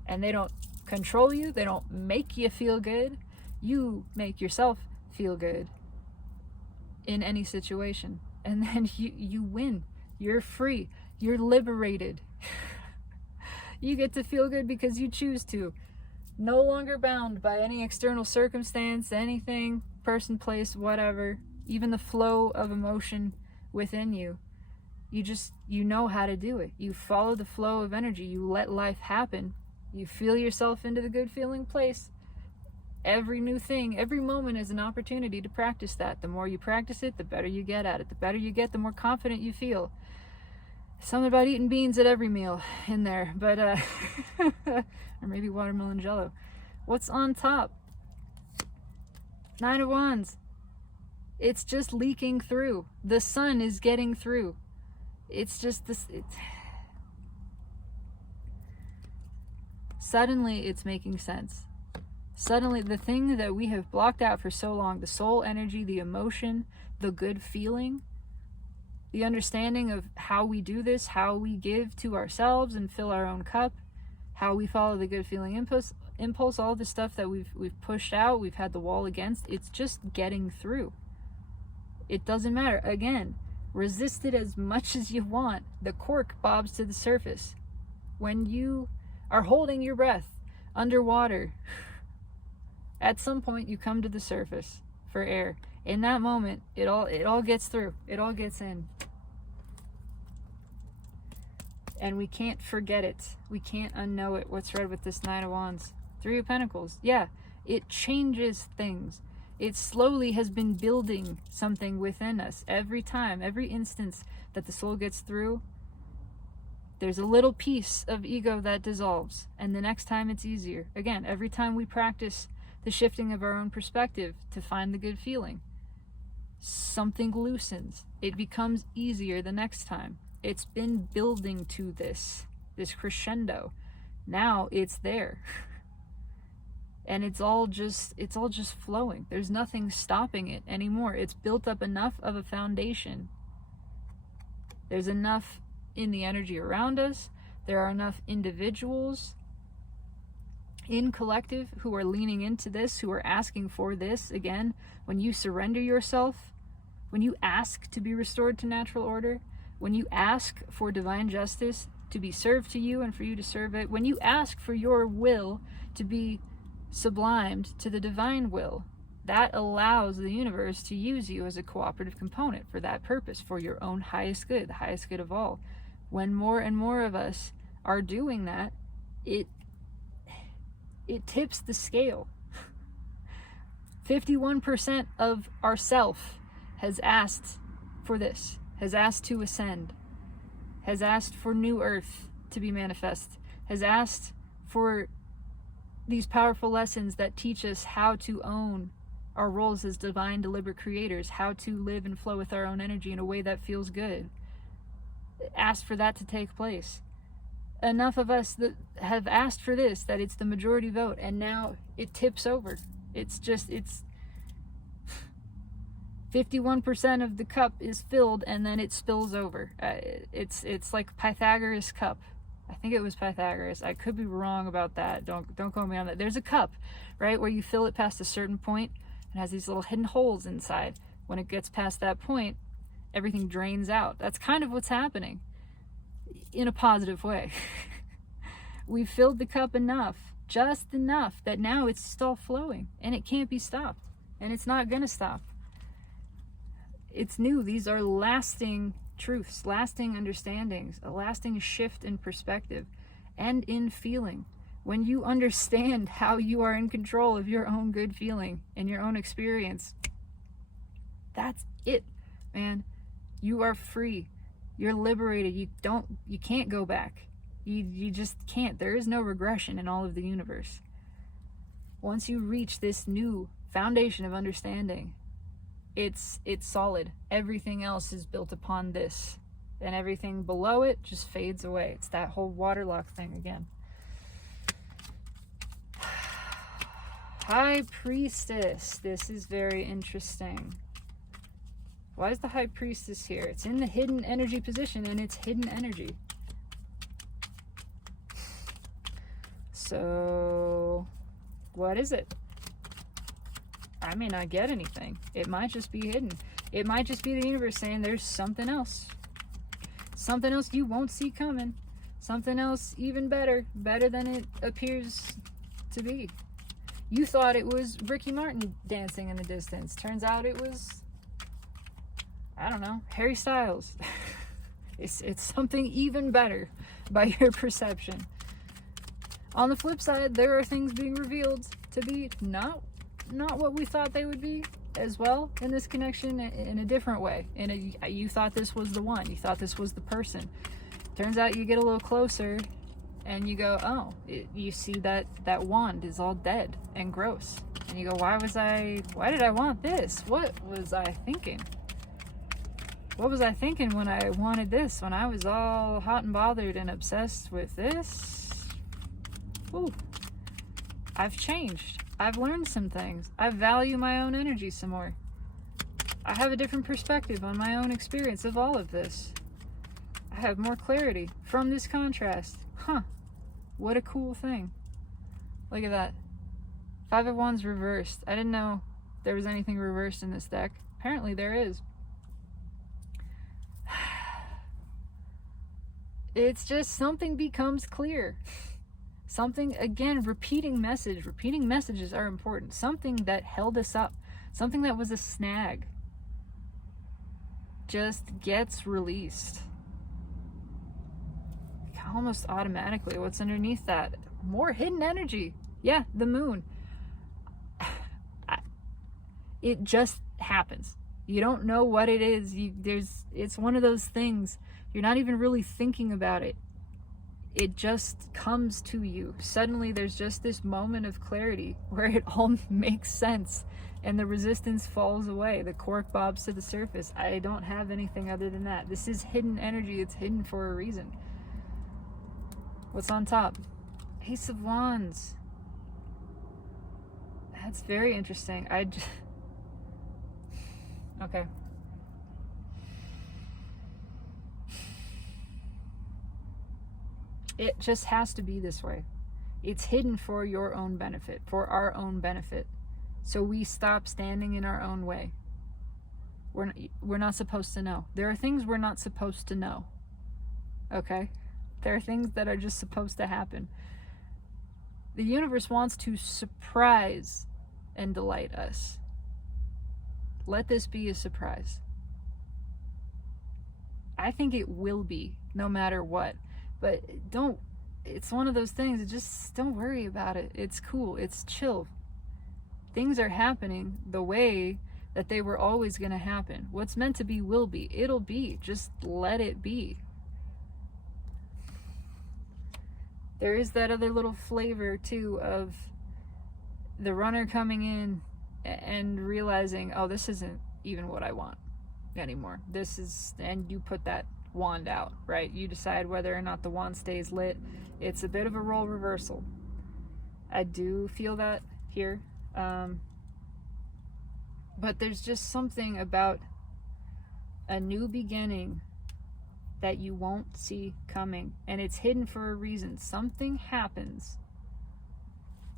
And they don't control you. They don't make you feel good. You make yourself feel good in any situation. And then you win. You're free. You're liberated. You get to feel good because you choose to. No longer bound by any external circumstance, anything, person, place, whatever, even the flow of emotion within you. You know how to do it. You follow the flow of energy. You let life happen. You feel yourself into the good feeling place. Every new thing, every moment is an opportunity to practice that. The more you practice it, the better you get at it. The better you get, the more confident you feel. Something about eating beans at every meal in there, but or maybe watermelon jello. What's on top? 9 of Wands. It's just leaking through. The sun is getting through. It's just this. Suddenly, it's making sense. Suddenly, the thing that we have blocked out for so long, the soul energy, the emotion, the good feeling, the understanding of how we do this, how we give to ourselves and fill our own cup, how we follow the good feeling impulse, all the stuff that we've pushed out, we've had the wall against, it's just getting through. It doesn't matter. Again, resist it as much as you want. The cork bobs to the surface. When you are holding your breath underwater, at some point you come to the surface for air. In that moment, it all gets through. It all gets in. And we can't forget it. We can't unknow it. What's read with this 9 of Wands? 3 of Pentacles. Yeah, it changes things. It slowly has been building something within us. Every time, every instance that the soul gets through, there's a little piece of ego that dissolves. And the next time it's easier. Again, every time we practice the shifting of our own perspective to find the good feeling, something loosens. It becomes easier the next time. It's been building to this crescendo. Now it's there. And it's all just flowing. There's nothing stopping it anymore. It's built up enough of a foundation. There's enough in the energy around us. There are enough individuals in collective who are leaning into this, who are asking for this. Again, when you surrender yourself, when you ask to be restored to natural order, when you ask for divine justice to be served to you and for you to serve it, when you ask for your will to be sublimed to the divine will, that allows the universe to use you as a cooperative component for that purpose, for your own highest good, the highest good of all. When more and more of us are doing that, it tips the scale. 51% of ourself has asked for this, has asked to ascend, has asked for new earth to be manifest, has asked for these powerful lessons that teach us how to own our roles as divine deliberate creators, how to live and flow with our own energy in a way that feels good. Asked for that to take place. Enough of us that have asked for this, that it's the majority vote, and now it tips over. It's 51% of the cup is filled, and then it spills over. It's like Pythagoras' cup. I think it was Pythagoras. I could be wrong about that. Don't quote me on that. There's a cup, right, where you fill it past a certain point. It has these little hidden holes inside. When it gets past that point, everything drains out. That's kind of what's happening, in a positive way. We've filled the cup enough, just enough, that now it's still flowing, and it can't be stopped, and it's not gonna stop. It's new. These are lasting truths, lasting understandings, a lasting shift in perspective and in feeling. When you understand how you are in control of your own good feeling and your own experience, that's it, man. You are free. You're liberated. You can't go back. You just can't. There is no regression in all of the universe. Once you reach this new foundation of understanding, it's solid. Everything else is built upon this, and everything below it just fades away. It's that whole waterlock thing again. High Priestess. This is very interesting. Why is the High Priestess here? It's in the hidden energy position, and it's hidden energy. So, what is it? I may not get anything. It might just be hidden. It might just be the universe saying there's something else. Something else you won't see coming. Something else even better. Better than it appears to be. You thought it was Ricky Martin dancing in the distance. Turns out it was, I don't know, Harry Styles. It's something even better by your perception. On the flip side, there are things being revealed to be not what we thought they would be as well in this connection, in a different way. You thought this was the one. You thought this was the person. Turns out you get a little closer and you go, oh, you see that wand is all dead and gross. And you go, why did I want this? What was I thinking? What was I thinking when I wanted this? When I was all hot and bothered and obsessed with this? Ooh, I've changed. I've learned some things. I value my own energy some more. I have a different perspective on my own experience of all of this. I have more clarity from this contrast. Huh. What a cool thing. Look at that. 5 of Wands reversed. I didn't know there was anything reversed in this deck. Apparently there is. It's just something becomes clear. Something, again, repeating messages are important. Something that held us up, something that was a snag, just gets released. Almost automatically. What's underneath that? More hidden energy. Yeah, the moon. It just happens. You don't know what it is. It's one of those things. You're not even really thinking about it. It just comes to you. Suddenly there's just this moment of clarity where it all makes sense and the resistance falls away. The cork bobs to the surface. I don't have anything other than that. This is hidden energy. It's hidden for a reason. What's on top? Ace of Wands. That's very interesting. Okay. It just has to be this way. It's hidden for your own benefit, for our own benefit. So we stop standing in our own way. We're not supposed to know. There are things we're not supposed to know. Okay? There are things that are just supposed to happen. The universe wants to surprise and delight us. Let this be a surprise. I think it will be, no matter what. But it's one of those things, just don't worry about it. It's cool, it's chill. Things are happening the way that they were always going to happen. What's meant to be will be. It'll be. Just let it be. There is that other little flavor too of the runner coming in and realizing, oh, this isn't even what I want anymore. This is, and you put that wand out, right? You decide whether or not the wand stays lit. It's a bit of a role reversal. I do feel that here. But there's just something about a new beginning that you won't see coming, and it's hidden for a reason. Something happens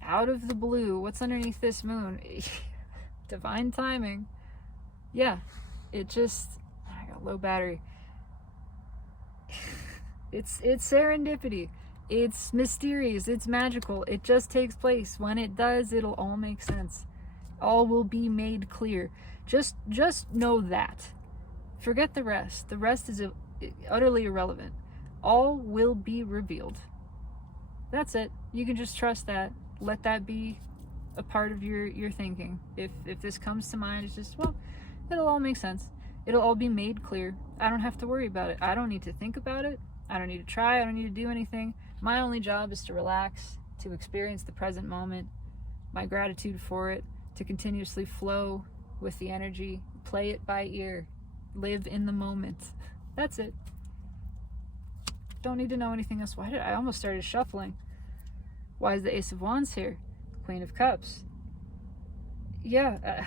out of the blue. What's underneath this moon? Divine timing. Yeah, it just, I got low battery. It's serendipity. It's mysterious. It's magical. It just takes place. When it does, it'll all make sense. All will be made clear. Just know that. Forget the rest. The rest is utterly irrelevant. All will be revealed. That's it. You can just trust that. Let that be a part of your thinking. If this comes to mind, it's just, well, it'll all make sense. It'll all be made clear. I don't have to worry about it. I don't need to think about it. I don't need to try. I don't need to do anything. My only job is to relax, to experience the present moment, my gratitude for it, to continuously flow with the energy, play it by ear, live in the moment. That's it. Don't need to know anything else. Why did I almost started shuffling? Why is the Ace of Wands here? Queen of Cups. Yeah.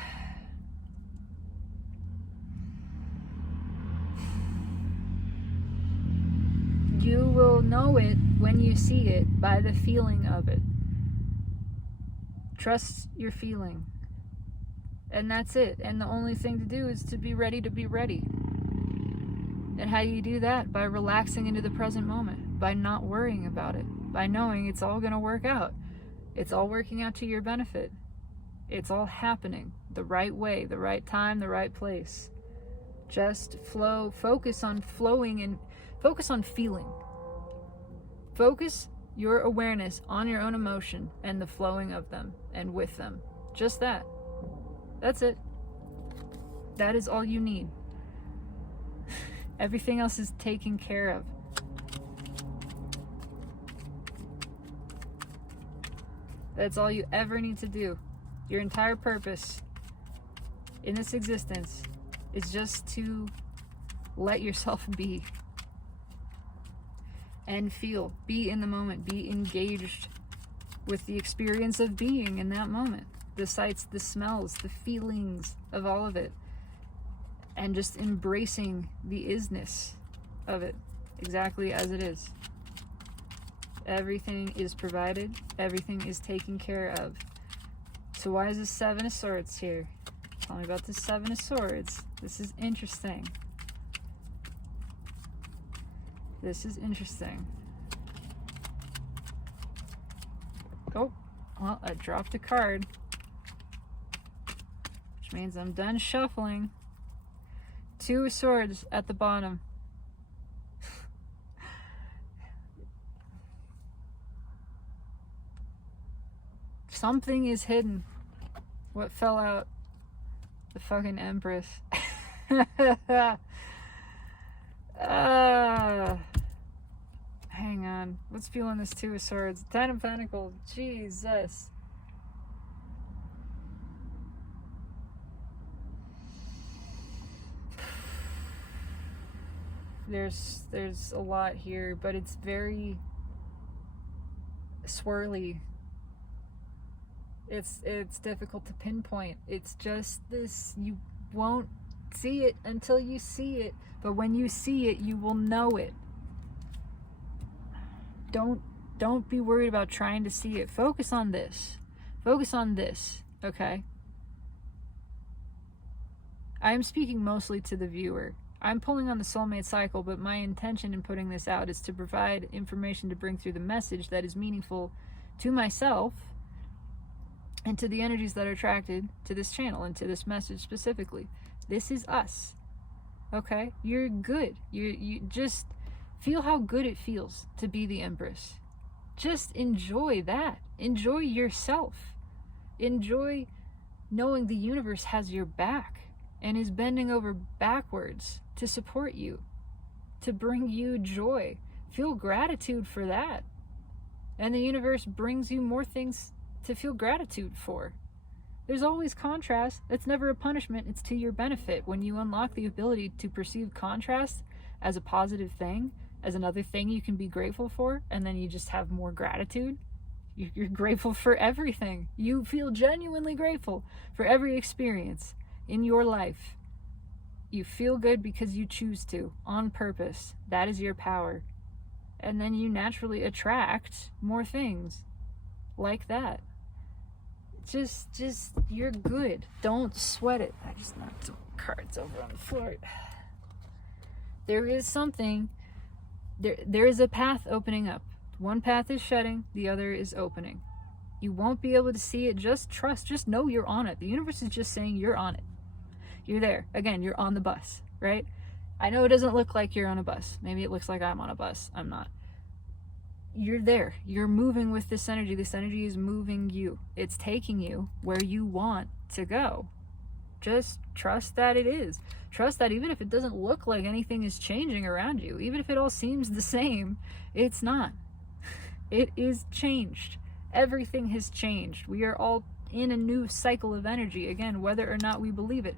You will know it when you see it by the feeling of it. Trust your feeling. And that's it. And the only thing to do is to be ready to be ready. And how do you do that? By relaxing into the present moment. By not worrying about it. By knowing it's all going to work out. It's all working out to your benefit. It's all happening the right way, the right time, the right place. Just flow, focus on flowing, and focus on feeling. Focus your awareness on your own emotion and the flowing of them and with them. Just that. That's it. That is all you need. Everything else is taken care of. That's all you ever need to do. Your entire purpose in this existence is just to let yourself be and feel. Be in the moment. Be engaged with the experience of being in that moment. The sights, the smells, the feelings of all of it. And just embracing the isness of it exactly as it is. Everything is provided. Everything is taken care of. So why is the Seven of Swords here? Tell me about the Seven of Swords. This is interesting. This is interesting. Oh, well, I dropped a card. Which means I'm done shuffling. Two of Swords at the bottom. Something is hidden. What fell out? The fucking Empress. Hang on. Let's feel on this Two of Swords. Ten of Pentacles. Jesus. There's a lot here, but it's very swirly. It's difficult to pinpoint. It's just this, you won't see it until you see it, but when you see it, you will know it. Don't be worried about trying to see it. Focus on this. Focus on this, okay? I am speaking mostly to the viewer. I'm pulling on the soulmate cycle, but my intention in putting this out is to provide information to bring through the message that is meaningful to myself and to the energies that are attracted to this channel and to this message specifically. This is us, okay? You're good. You just feel how good it feels to be the Empress. Just enjoy that. Enjoy yourself. Enjoy knowing the universe has your back and is bending over backwards to support you, to bring you joy. Feel gratitude for that. And the universe brings you more things to feel gratitude for. There's always contrast. It's never a punishment. It's to your benefit. When you unlock the ability to perceive contrast as a positive thing, as another thing you can be grateful for, and then you just have more gratitude, you're grateful for everything. You feel genuinely grateful for every experience in your life. You feel good because you choose to, on purpose. That is your power. And then you naturally attract more things like that. Just you're good. Don't sweat it. I just knocked some cards over on the floor. There is something, there is a path opening up. One path is shutting, the other is opening. You won't be able to see it. Just trust, just know you're on it. The universe is just saying you're on it. You're there. Again, you're on the bus, right? I know it doesn't look like you're on a bus. Maybe it looks like I'm on a bus. I'm not. You're there. You're moving with this energy. This energy is moving you. It's taking you where you want to go. Just trust that it is. Trust that even if it doesn't look like anything is changing around you, even if it all seems the same, it's not. It is changed. Everything has changed. We are all in a new cycle of energy. Again, whether or not we believe it.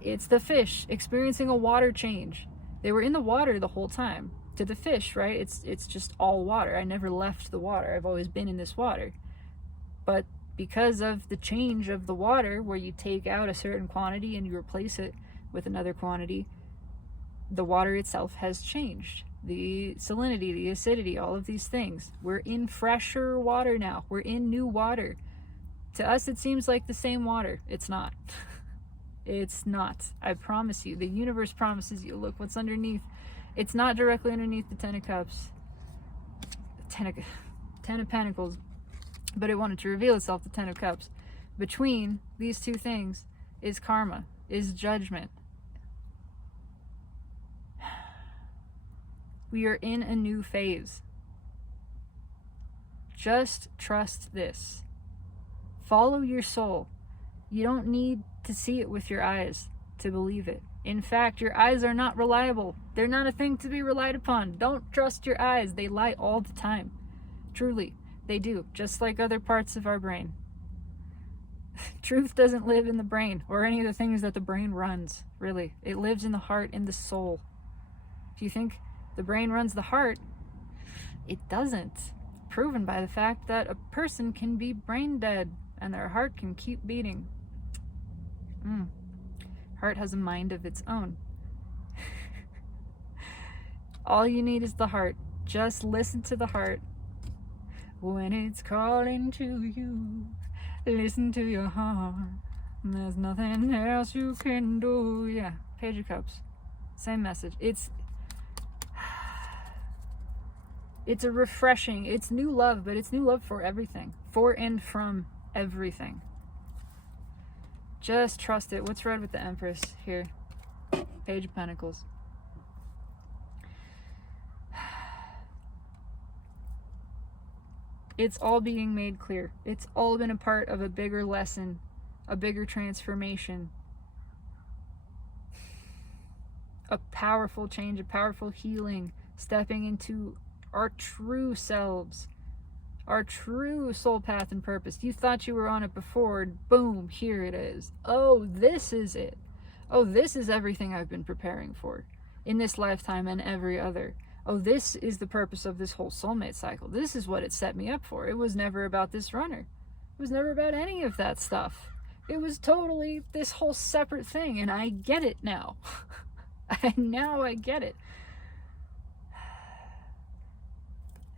It's the fish experiencing a water change. They were in the water the whole time. To the fish, right? It's just all water. I never left the water. I've always been in this water. But because of the change of the water, where you take out a certain quantity and you replace it with another quantity, the water itself has changed. The salinity, the acidity, all of these things. We're in fresher water now. We're in new water. To us, it seems like the same water. It's not. It's not. I promise you. The universe promises you. Look what's underneath. It's not directly underneath the Ten of Cups. Ten of Pentacles. but it wanted to reveal itself, the Ten of Cups. Between these two things is karma, is judgment. We are in a new phase. Just trust this. Follow your soul. You don't need to see it with your eyes to believe it. In fact, your eyes are not reliable. They're not a thing to be relied upon. Don't trust your eyes. They lie all the time. Truly, they do, just like other parts of our brain. Truth doesn't live in the brain or any of the things that the brain runs, really. It lives in the heart, in the soul. If you think the brain runs the heart, it doesn't. Proven by the fact that a person can be brain dead and their heart can keep beating. Heart has a mind of its own. All you need is the heart. Just listen to the heart. When it's calling to you, listen to your heart. There's nothing else you can do. Yeah, Page of Cups. Same message. It's a refreshing, it's new love, but it's new love for everything. For and from everything. Just trust it. What's read with the Empress here? Page of Pentacles. It's all being made clear. It's all been a part of a bigger lesson, a bigger transformation, a powerful change, a powerful healing, stepping into our true selves, our true soul path and purpose. You thought you were on it before, boom, here it is. Oh, this is it. Oh, this is everything I've been preparing for in this lifetime and every other. Oh, this is the purpose of this whole soulmate cycle. This is what it set me up for. It was never about this runner. It was never about any of that stuff. It was totally this whole separate thing, and I get it now. Now I get it.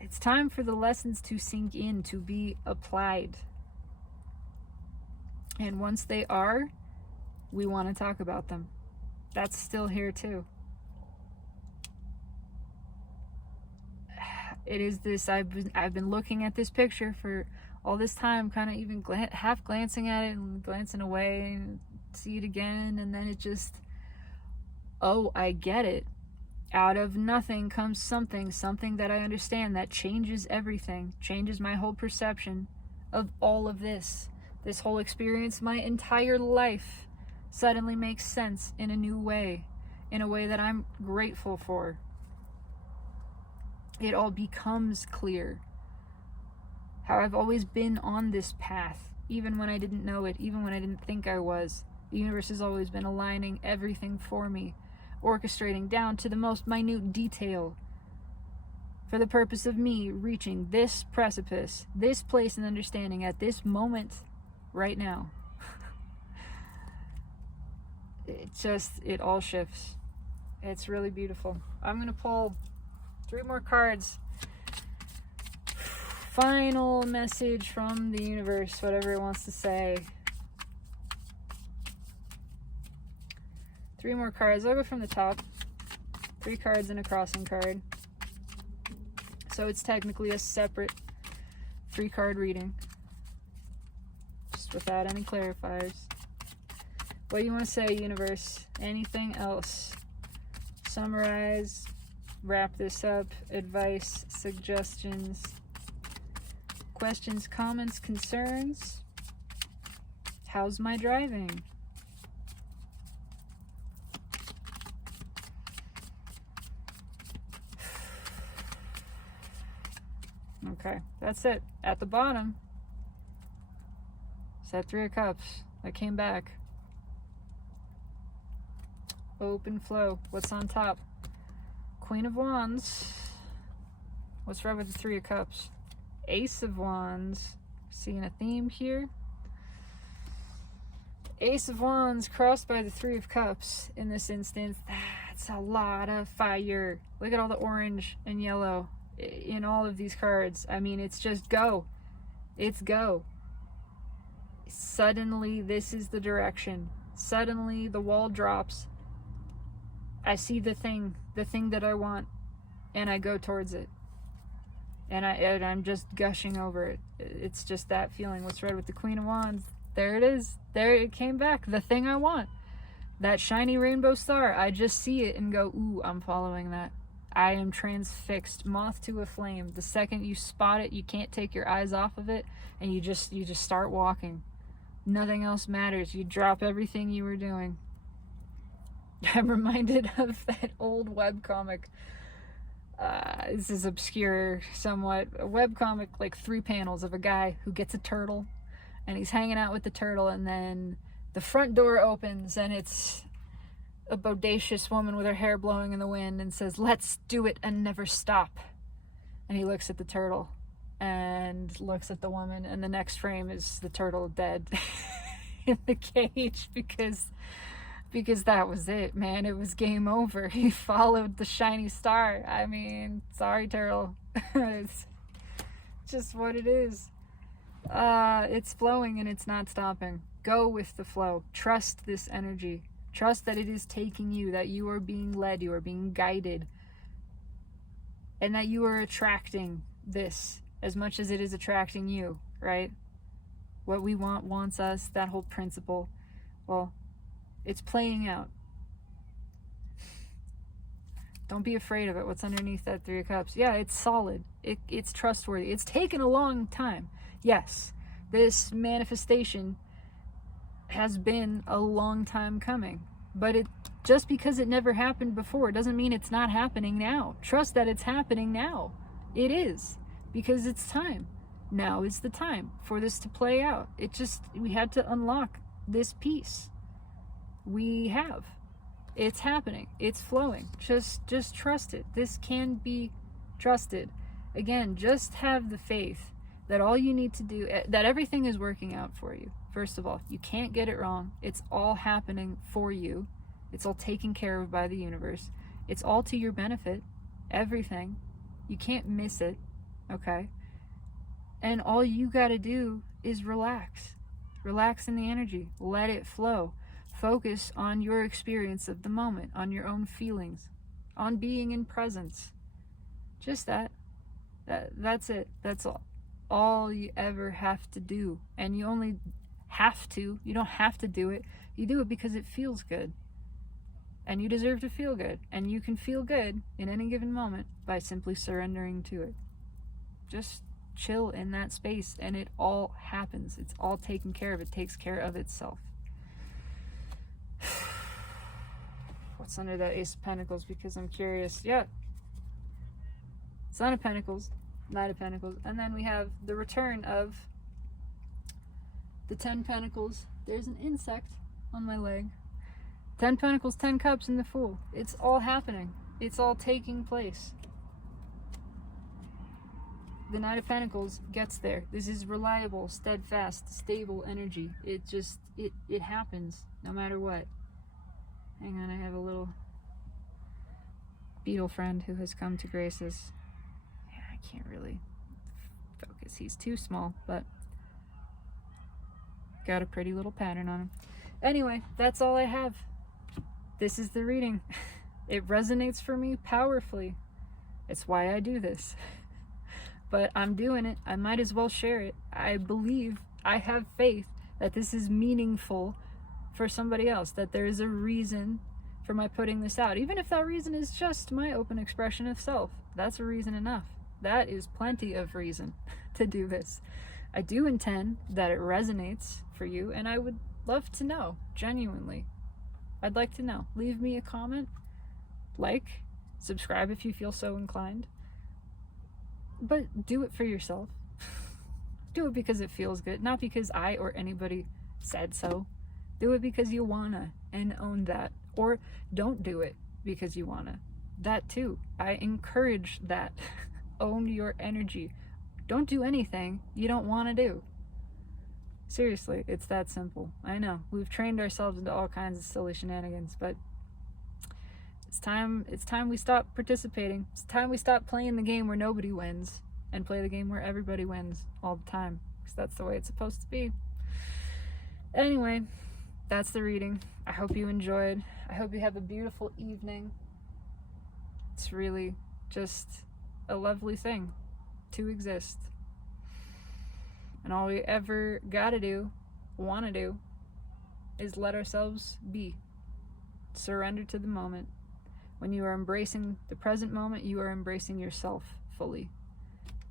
It's time for the lessons to sink in, to be applied. And once they are, we want to talk about them. That's still here too. It is this, I've been looking at this picture for all this time, kind of even half glancing at it and glancing away and see it again, and then it just, oh, I get it. Out of nothing comes something that I understand, that changes everything, changes my whole perception of all of this. This whole experience, my entire life, suddenly makes sense in a new way, in a way that I'm grateful for. It all becomes clear. How I've always been on this path, even when I didn't know it, even when I didn't think I was. The universe has always been aligning everything for me, orchestrating down to the most minute detail for the purpose of me reaching this precipice, this place in understanding at this moment right now. It all shifts. It's really beautiful. I'm going to pull 3 more cards. Final message from the universe, whatever it wants to say. 3 more cards. I'll go from the top. 3 cards and a crossing card. So it's technically a separate 3-card reading, just without any clarifiers. What do you want to say, universe? Anything else? Summarize, wrap this up, advice, suggestions, questions, comments, concerns. How's my driving? Okay, that's it. At the bottom, it's that 3 of Cups that came back. Open flow. What's on top? Queen of Wands. What's right with the 3 of Cups? Ace of Wands. Seeing a theme here. Ace of Wands crossed by the 3 of Cups in this instance. That's a lot of fire. Look at all the orange and yellow in all of these cards. I mean, it's just go. It's go. Suddenly, this is the direction. Suddenly, the wall drops. I see the thing that I want, and I go towards it. And I'm just gushing over it. It's just that feeling. What's red with the Queen of Wands? There it is. There it came back. The thing I want. That shiny rainbow star. I just see it and go, ooh, I'm following that. I am transfixed, moth to a flame. The second you spot it, you can't take your eyes off of it, and you just start walking. Nothing else matters. You drop everything you were doing. I'm reminded of that old webcomic. This is obscure somewhat. A webcomic, like 3 panels of a guy who gets a turtle, and he's hanging out with the turtle, and then the front door opens, and it's a bodacious woman with her hair blowing in the wind and says, "Let's do it and never stop." And he looks at the turtle and looks at the woman, and the next frame is the turtle dead in the cage because that was it, man. It was game over. He followed the shiny star. I mean, sorry, turtle. It's just what it is. It's flowing and it's not stopping. Go with the flow. Trust this energy. Trust that it is taking you, that you are being led, you are being guided, and that you are attracting this as much as it is attracting you, right? What we want wants us, that whole principle. Well, it's playing out. Don't be afraid of it. What's underneath that 3 of Cups? Yeah, it's solid. It's trustworthy. It's taken a long time. Yes, this manifestation has been a long time coming, but just because it never happened before doesn't mean it's not happening now. Trust that it's happening now. It is, because it's time. Now is the time for this to play out. We had to unlock this piece. We have. It's happening. It's flowing. Just trust it. This can be trusted. Again, just have the faith that all you need to do, that everything is working out for you. First of all, you can't get it wrong. It's all happening for you. It's all taken care of by the universe. It's all to your benefit. Everything. You can't miss it. Okay? And all you got to do is relax. Relax in the energy. Let it flow. Focus on your experience of the moment, on your own feelings, on being in presence. Just that. That's it. That's all you ever have to do. And you only have to. You don't have to do it. You do it because it feels good. And you deserve to feel good. And you can feel good in any given moment by simply surrendering to it. Just chill in that space and it all happens. It's all taken care of. It takes care of itself. What's under that Ace of Pentacles? Because I'm curious. Yeah. Son of Pentacles, Knight of Pentacles. And then we have the return of the 10 Pentacles. There's an insect on my leg. 10 Pentacles, 10 Cups, and the Fool. It's all happening. It's all taking place. The Knight of Pentacles gets there. This is reliable, steadfast, stable energy. It happens no matter what. Hang on, I have a little beetle friend who has come to graces. Yeah, I can't really focus. He's too small, but got a pretty little pattern on him. Anyway, that's all I have. This is the reading. It resonates for me powerfully. It's why I do this. But I'm doing it. I might as well share it. I believe, I have faith that this is meaningful for somebody else, that there is a reason for my putting this out. Even if that reason is just my open expression of self, that's a reason enough. That is plenty of reason to do this. I do intend that it resonates for you, and I would love to know, genuinely. I'd like to know. Leave me a comment, like, subscribe if you feel so inclined. But do it for yourself. Do it because it feels good, not because I or anybody said so. Do it because you wanna, and own that. Or don't do it because you wanna. That too. I encourage that. Own your energy. Don't do anything you don't want to do. Seriously, it's that simple. I know. We've trained ourselves into all kinds of silly shenanigans, but it's time we stop participating. It's time we stop playing the game where nobody wins and play the game where everybody wins all the time, because that's the way it's supposed to be. Anyway, that's the reading. I hope you enjoyed. I hope you have a beautiful evening. It's really just a lovely thing. to exist. And all we ever gotta do, wanna do, is let ourselves be. Surrender to the moment. When you are embracing the present moment, you are embracing yourself fully.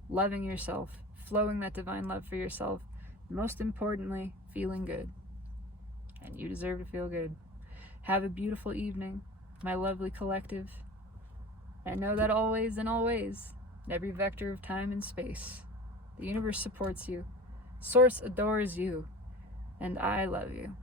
Loving yourself, flowing that divine love for yourself, most importantly, feeling good. And you deserve to feel good. Have a beautiful evening, my lovely collective. And know that always and always, in every vector of time and space, the universe supports you, Source adores you, and I love you.